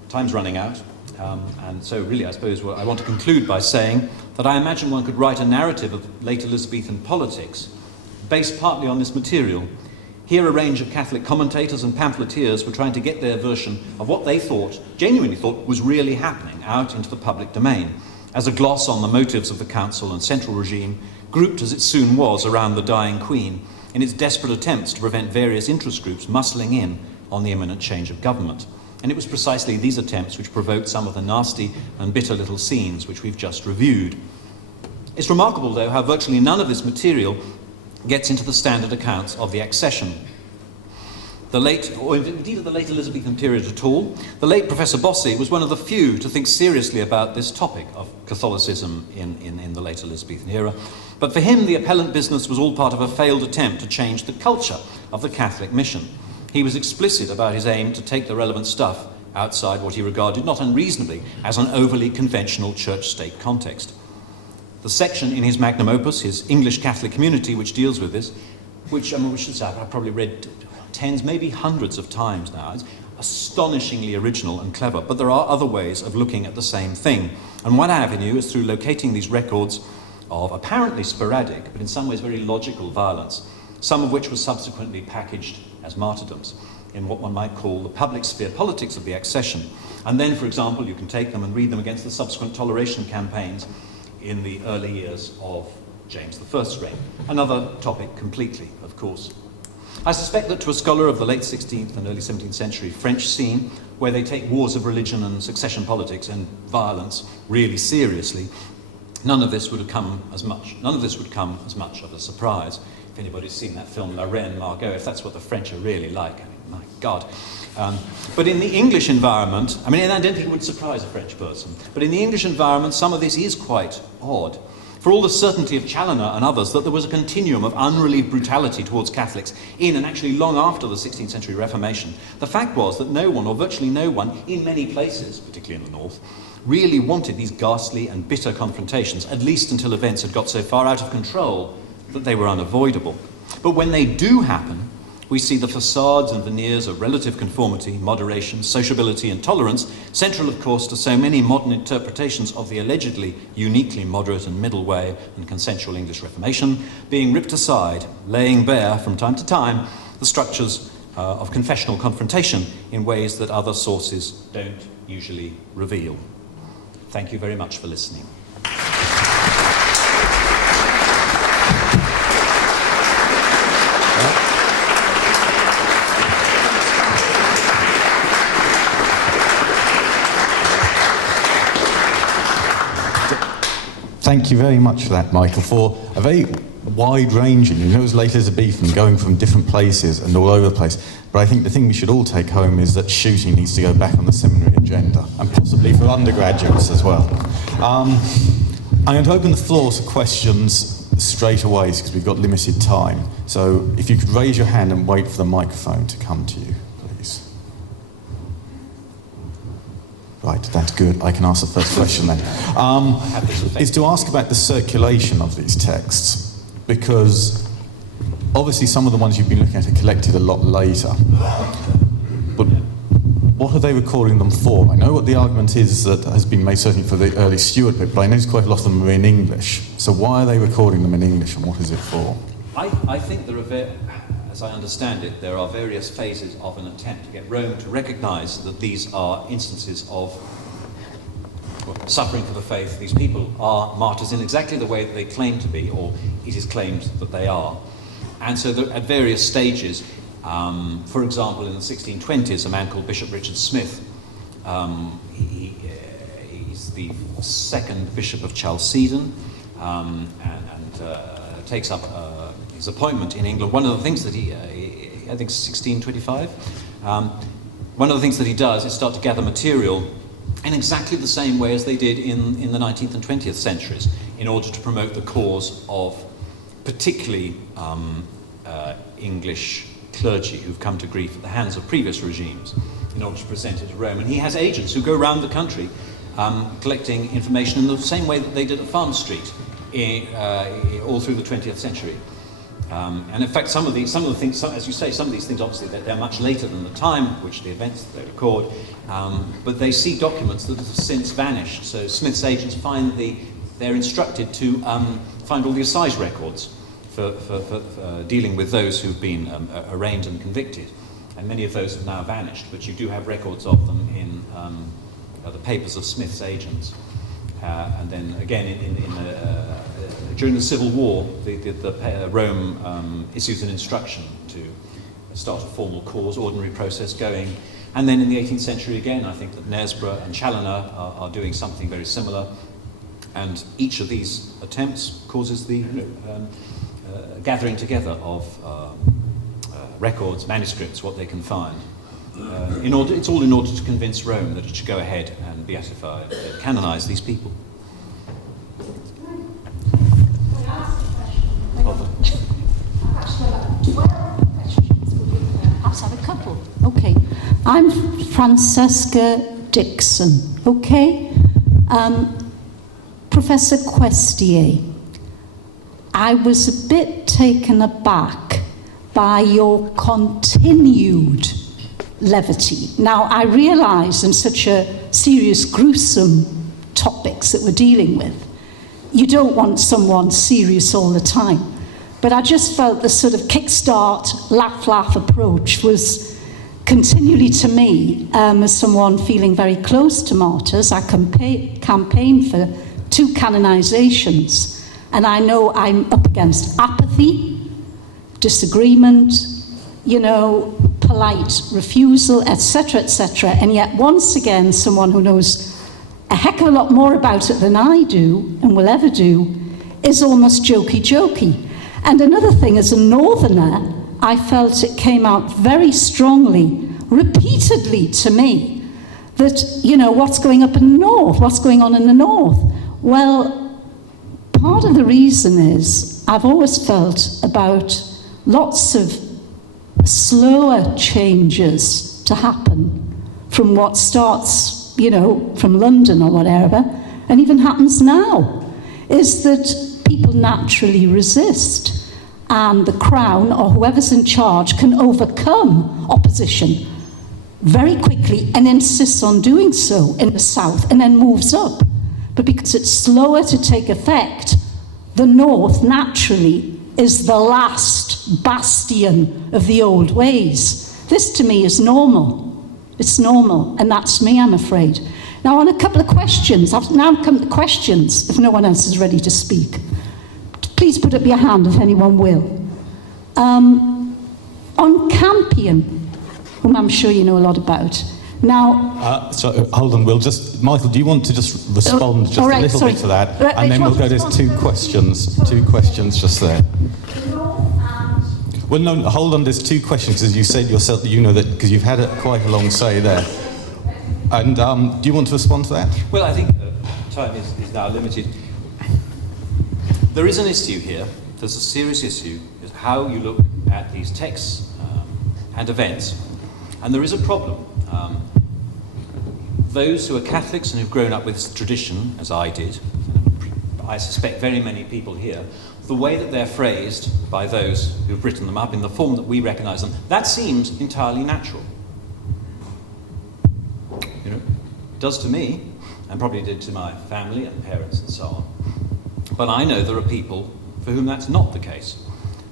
Time's running out, and so really I suppose I want to conclude by saying that I imagine one could write a narrative of late Elizabethan politics based partly on this material. Here a range of Catholic commentators and pamphleteers were trying to get their version of what they thought, genuinely thought, was really happening out into the public domain, as a gloss on the motives of the council and central regime, grouped as it soon was around the dying Queen, in its desperate attempts to prevent various interest groups muscling in on the imminent change of government. And it was precisely these attempts which provoked some of the nasty and bitter little scenes which we've just reviewed. It's remarkable, though, how virtually none of this material gets into the standard accounts of the accession. The late, or indeed of the late Elizabethan period at all, the late Professor Bossy was one of the few to think seriously about this topic of Catholicism in the late Elizabethan era. But for him, the appellant business was all part of a failed attempt to change the culture of the Catholic mission. He was explicit about his aim to take the relevant stuff outside what he regarded, not unreasonably, as an overly conventional church-state context. The section in his magnum opus, his English Catholic Community, which deals with this, which I've probably read tens, maybe hundreds of times now. It's astonishingly original and clever, but there are other ways of looking at the same thing. And one avenue is through locating these records of apparently sporadic, but in some ways very logical violence, some of which was subsequently packaged as martyrdoms in what one might call the public sphere politics of the accession. And then, for example, you can take them and read them against the subsequent toleration campaigns in the early years of James I's reign. Another topic completely, of course. I suspect that to a scholar of the late 16th and early 17th century French scene, where they take wars of religion and succession politics and violence really seriously, none of this would come as much of a surprise. If anybody's seen that film La Reine Margot, if that's what the French are really like, I mean, my God. But in the English environment, I mean, I don't think it would surprise a French person, but in the English environment, some of this is quite odd. For all the certainty of Challoner and others that there was a continuum of unrelieved brutality towards Catholics in and actually long after the 16th century Reformation, the fact was that no one, or virtually no one, in many places, particularly in the north, really wanted these ghastly and bitter confrontations, at least until events had got so far out of control that they were unavoidable. But when they do happen, we see the facades and veneers of relative conformity, moderation, sociability and tolerance, central of course to so many modern interpretations of the allegedly uniquely moderate and middle way and consensual English Reformation, being ripped aside, laying bare from time to time the structures of confessional confrontation in ways that other sources don't usually reveal. Thank you very much for listening. Thank you very much for that, Michael, for a very wide-ranging, it was late Elizabethan, going from different places and all over the place. But I think the thing we should all take home is that shooting needs to go back on the seminary agenda, and possibly for undergraduates as well. I'm going to open the floor to questions straight away because we've got limited time. So if you could raise your hand and wait for the microphone to come to you, please. Right, that's good. I can ask the first question then. Is to ask about the circulation of these texts, because obviously some of the ones you've been looking at are collected a lot later. But what are they recording them for? I know what the argument is that has been made certainly for the early Stuart bit, but I notice quite a lot of them are in English. So why are they recording them in English and what is it for? I think there are, as I understand it, there are various phases of an attempt to get Rome to recognise that these are instances of suffering for the faith. These people are martyrs in exactly the way that they claim to be, or it is claimed that they are. And so at various stages, for example, in the 1620s, a man called Bishop Richard Smith, he's the second Bishop of Chalcedon, and takes up his appointment in England. One of the things that I think 1625. One of the things that he does is start to gather material in exactly the same way as they did in the 19th and 20th centuries, in order to promote the cause of particularly English clergy who've come to grief at the hands of previous regimes, in order to present it to Rome. And he has agents who go around the country collecting information in the same way that they did at Farm Street all through the 20th century. And in fact, some of the things, as you say, some of these things, obviously, they're much later than the time which the events that they record, but they see documents that have since vanished. So Smith's agents they're instructed to find all the assize records for dealing with those who've been arraigned and convicted. And many of those have now vanished, but you do have records of them in the papers of Smith's agents. And then again, during the Civil War, Rome issues an instruction to start a formal cause, ordinary process going. And then in the 18th century again, I think that Knaresborough and Challoner are doing something very similar. And each of these attempts causes the gathering together of records, manuscripts, what they can find. It's all in order to convince Rome that it should go ahead and beatify, canonize these people. Perhaps have a couple. Okay. I'm Francesca Dixon. Okay. Professor Questier, I was a bit taken aback by your continued levity. Now, I realise in such a serious, gruesome topics that we're dealing with, you don't want someone serious all the time. But I just felt the sort of kickstart, laugh approach was continually to me, as someone feeling very close to martyrs. I campaigned for 2 canonizations, and I know I'm up against apathy, disagreement, polite refusal, etc., and yet once again someone who knows a heck of a lot more about it than I do and will ever do is almost jokey. And another thing, as a northerner, I felt it came out very strongly, repeatedly to me, that, what's going up in the north, what's going on in the north? Well, part of the reason is I've always felt about lots of slower changes to happen from what starts, from London or whatever, and even happens now, is that people naturally resist, and the Crown or whoever's in charge can overcome opposition very quickly and insists on doing so in the south and then moves up. But because it's slower to take effect, the north naturally is the last bastion of the old ways. This to me is normal. It's normal, and that's me, I'm afraid. Now, on a couple of questions, I've now come to questions, if no one else is ready to speak. Please put up your hand if anyone will. On Campion, whom I'm sure you know a lot about. Now, so hold on, Michael, do you want to just respond just a little bit to that? Right, and then we'll go, there's 2 questions just there. Well, no, hold on, there's 2 questions, because you said yourself that you know that, because you've had quite a long say there. And do you want to respond to that? Well, I think time is now limited. There is an issue here, there's a serious issue, is how you look at these texts and events. And there is a problem. Those who are Catholics and who've grown up with this tradition, as I did, I suspect very many people here, the way that they're phrased by those who've written them up in the form that we recognise them, that seems entirely natural. It does to me, and probably did to my family and parents and so on. But I know there are people for whom that's not the case.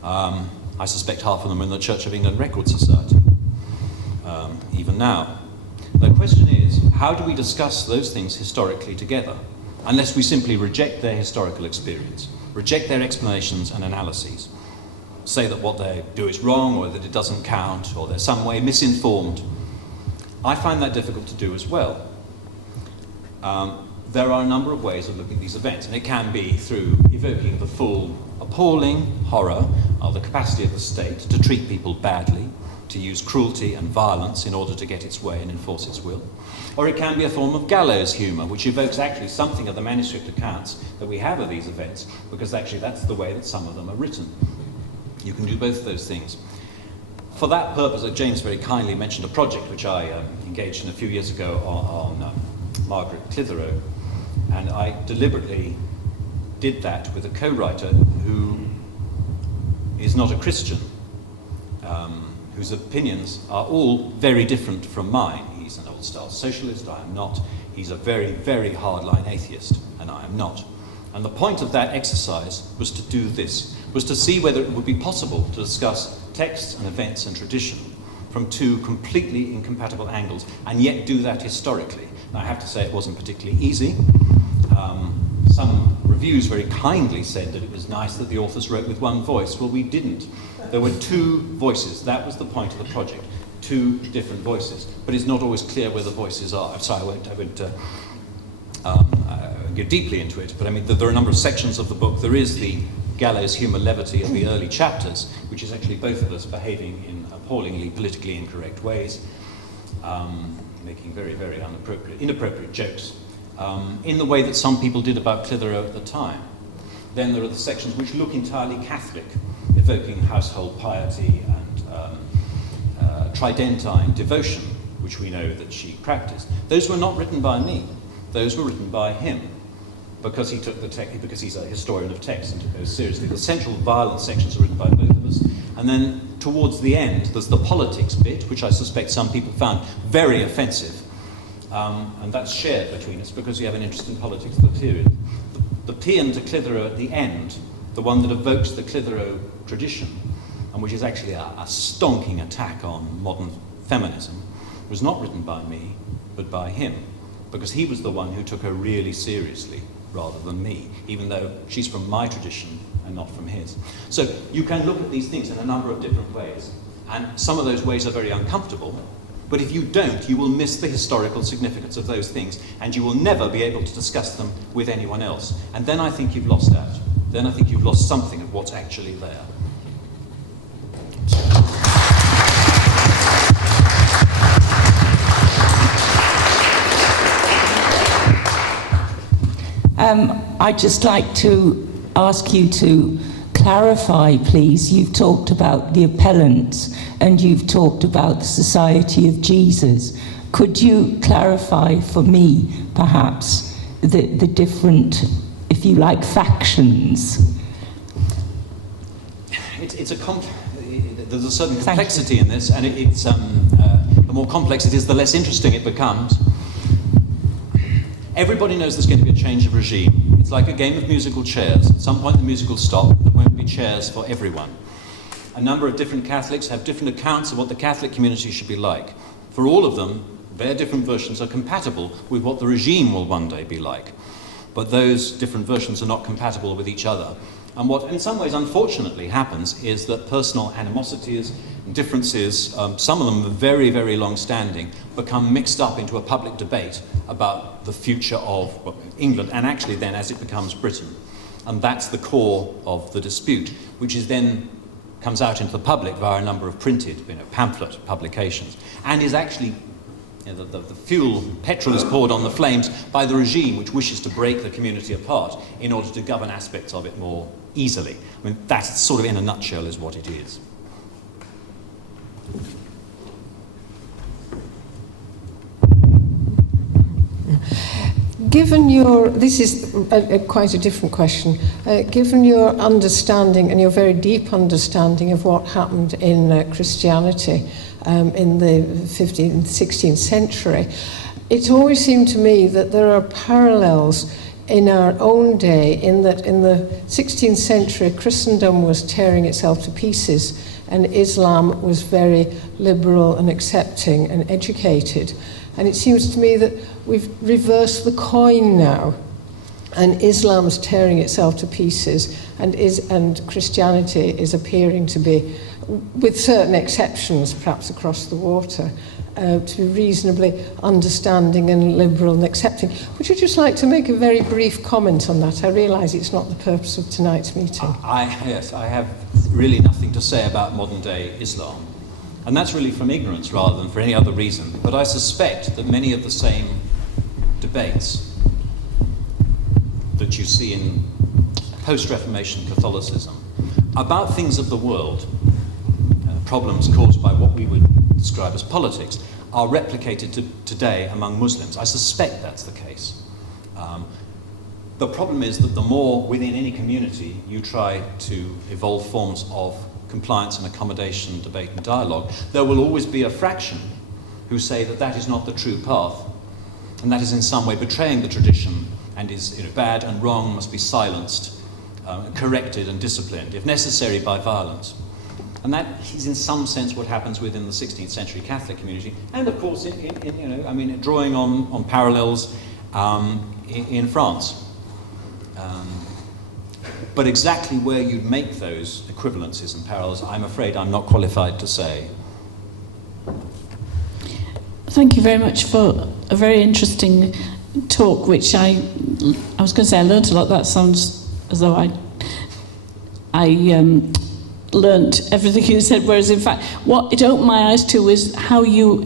I suspect half of them are in the Church of England Record Society, even now. The question is, how do we discuss those things historically together, unless we simply reject their historical experience, reject their explanations and analyses, say that what they do is wrong, or that it doesn't count, or they're some way misinformed? I find that difficult to do as well. there are a number of ways of looking at these events, and it can be through evoking the full appalling horror of the capacity of the state to treat people badly, to use cruelty and violence in order to get its way and enforce its will. Or it can be a form of gallows humour, which evokes actually something of the manuscript accounts that we have of these events, because actually that's the way that some of them are written. You can do both of those things. For that purpose, James very kindly mentioned a project which I engaged in a few years ago on Margaret Clitheroe, and I deliberately did that with a co-writer who is not a Christian, whose opinions are all very different from mine. He's an old-style socialist, I am not. He's a very, very hardline atheist, and I am not. And the point of that exercise was to do this, was to see whether it would be possible to discuss texts and events and tradition from two completely incompatible angles, and yet do that historically. Now, I have to say it wasn't particularly easy. Some reviews very kindly said that it was nice that the authors wrote with one voice. Well, we didn't. There were two voices. That was the point of the project. Two different voices. But it's not always clear where the voices are. Sorry, I won't go deeply into it, but I mean, there are a number of sections of the book. There is the gallows humour levity of the early chapters, which is actually both of us behaving in appallingly politically incorrect ways, making very, very inappropriate jokes, in the way that some people did about Clitheroe at the time. Then there are the sections which look entirely Catholic, evoking household piety and tridentine devotion, which we know that she practiced. Those were not written by me. Those were written by him, because he took the text, because he's a historian of text and took those seriously. The central violence sections are written by both of us, and then towards the end there's the politics bit, which I suspect some people found very offensive, and that's shared between us because we have an interest in politics of the period. The paean to Clitheroe at the end, the one that evokes the Clitheroe tradition, and which is actually a stonking attack on modern feminism, was not written by me, but by him, because he was the one who took her really seriously, rather than me, even though she's from my tradition and not from his. So you can look at these things in a number of different ways, and some of those ways are very uncomfortable, but if you don't, you will miss the historical significance of those things, and you will never be able to discuss them with anyone else. And then I think you've lost out. Then I think you've lost something of what's actually there. I'd just like to ask you to clarify, please. You've talked about the appellants and you've talked about the Society of Jesus. Could you clarify for me, perhaps, the different, if you like, factions? There's a certain complexity in this, and the more complex it is, the less interesting it becomes. Everybody knows there's going to be a change of regime. It's like a game of musical chairs. At some point the music will stop. There won't be chairs for everyone. A number of different Catholics have different accounts of what the Catholic community should be like. For all of them, their different versions are compatible with what the regime will one day be like. But those different versions are not compatible with each other. And what in some ways unfortunately happens is that personal animosities and differences, some of them very, very long-standing, become mixed up into a public debate about the future of England, and actually then as it becomes Britain. And that's the core of the dispute, which is then comes out into the public via a number of printed pamphlet publications, and is actually the petrol is poured on the flames by the regime, which wishes to break the community apart in order to govern aspects of it more easily. I mean, that sort of in a nutshell is what it is. Given this is quite a different question, given your understanding and your very deep understanding of what happened in Christianity in the 15th and 16th century, it always seemed to me that there are parallels in our own day, in that in the 16th century Christendom was tearing itself to pieces and Islam was very liberal and accepting and educated. And it seems to me that we've reversed the coin now, and Islam's tearing itself to pieces, and Christianity is appearing to be, with certain exceptions perhaps across the water, to be reasonably understanding and liberal and accepting. Would you just like to make a very brief comment on that? I realise it's not the purpose of tonight's meeting. Yes, I have really nothing to say about modern-day Islam. And that's really from ignorance rather than for any other reason. But I suspect that many of the same debates that you see in post-Reformation Catholicism about things of the world, problems caused by what we would describe as politics, are replicated today among Muslims. I suspect that's the case. The problem is that the more within any community you try to evolve forms of compliance and accommodation, debate and dialogue, there will always be a fraction who say that that is not the true path, and that is in some way betraying the tradition and is bad and wrong, must be silenced, corrected and disciplined, if necessary by violence. And that is in some sense what happens within the 16th century Catholic community, and of course, drawing on parallels in France. But exactly where you'd make those equivalencies and parallels, I'm afraid I'm not qualified to say. Thank you very much for a very interesting talk, which I was going to say I learnt a lot. That sounds as though I learnt everything you said, whereas in fact what it opened my eyes to is how you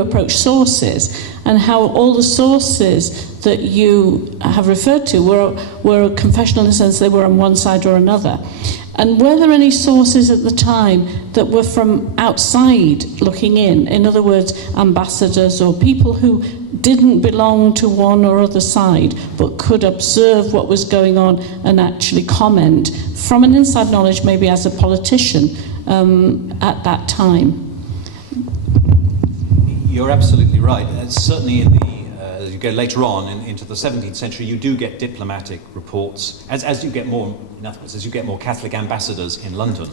approach sources, and how all the sources that you have referred to were confessional in the sense they were on one side or another. And were there any sources at the time that were from outside looking in? In other words, ambassadors or people who didn't belong to one or other side but could observe what was going on and actually comment from an inside knowledge, maybe as a politician at that time? You're absolutely right. Certainly in the as you go later on into the 17th century, you do get diplomatic reports. As you get more, in other words, as you get more Catholic ambassadors in London,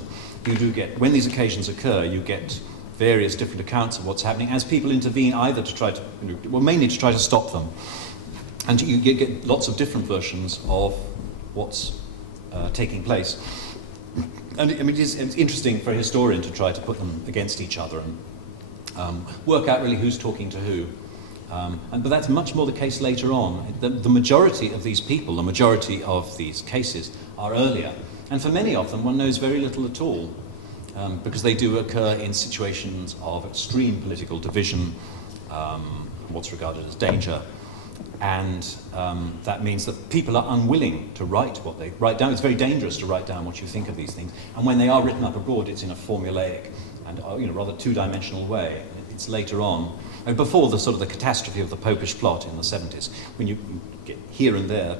you do get, when these occasions occur, you get various different accounts of what's happening as people intervene, either to try to, mainly to try to stop them. And you get lots of different versions of what's taking place. And it's interesting for a historian to try to put them against each other and work out really who's talking to who. But that's much more the case later on. The majority of these people, the majority of these cases are earlier. And for many of them, one knows very little at all, because they do occur in situations of extreme political division, what's regarded as danger. And that means that people are unwilling to write what they write down. It's very dangerous to write down what you think of these things. And when they are written up abroad, it's in a formulaic and rather two-dimensional way. It's later on, before the sort of the catastrophe of the Popish plot in the 70s, when you get here and there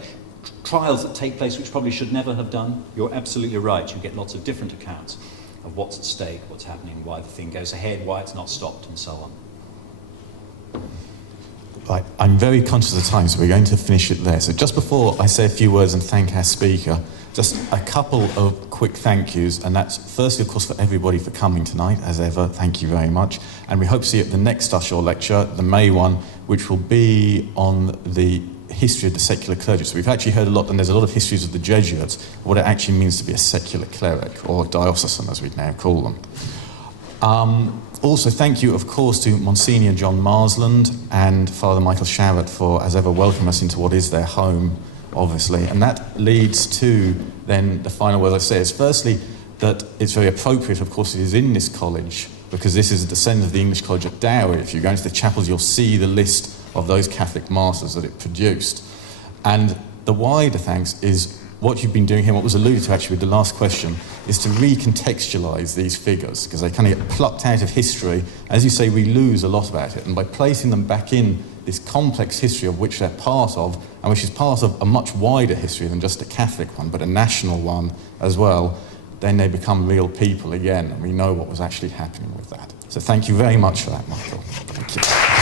trials that take place which probably should never have done. You're absolutely right. You get lots of different accounts of what's at stake, what's happening, why the thing goes ahead, why it's not stopped, and so on. Right, I'm very conscious of the time, so we're going to finish it there. So just before I say a few words and thank our speaker, just a couple of quick thank yous, and that's firstly, of course, for everybody for coming tonight, as ever. Thank you very much. And we hope to see you at the next Ushaw lecture, the May one, which will be on the history of the secular clergy. So we've actually heard a lot, and there's a lot of histories of the Jesuits, what it actually means to be a secular cleric, or diocesan, as we now call them. Also, thank you, of course, to Monsignor John Marsland and Father Michael Sharratt for, as ever, welcoming us into what is their home, obviously. And that leads to, then, the final word I say is, firstly, that it's very appropriate, of course, it is in this college, because this is a descendant of the English College at Dowie. If you go into the chapels, you'll see the list of those Catholic masters that it produced. And the wider thanks is what you've been doing here, what was alluded to actually with the last question, is to recontextualise these figures, because they kind of get plucked out of history. As you say, we lose a lot about it. And by placing them back in this complex history of which they're part of, and which is part of a much wider history than just a Catholic one, but a national one as well, then they become real people again, and we know what was actually happening with that. So thank you very much for that, Michael. Thank you.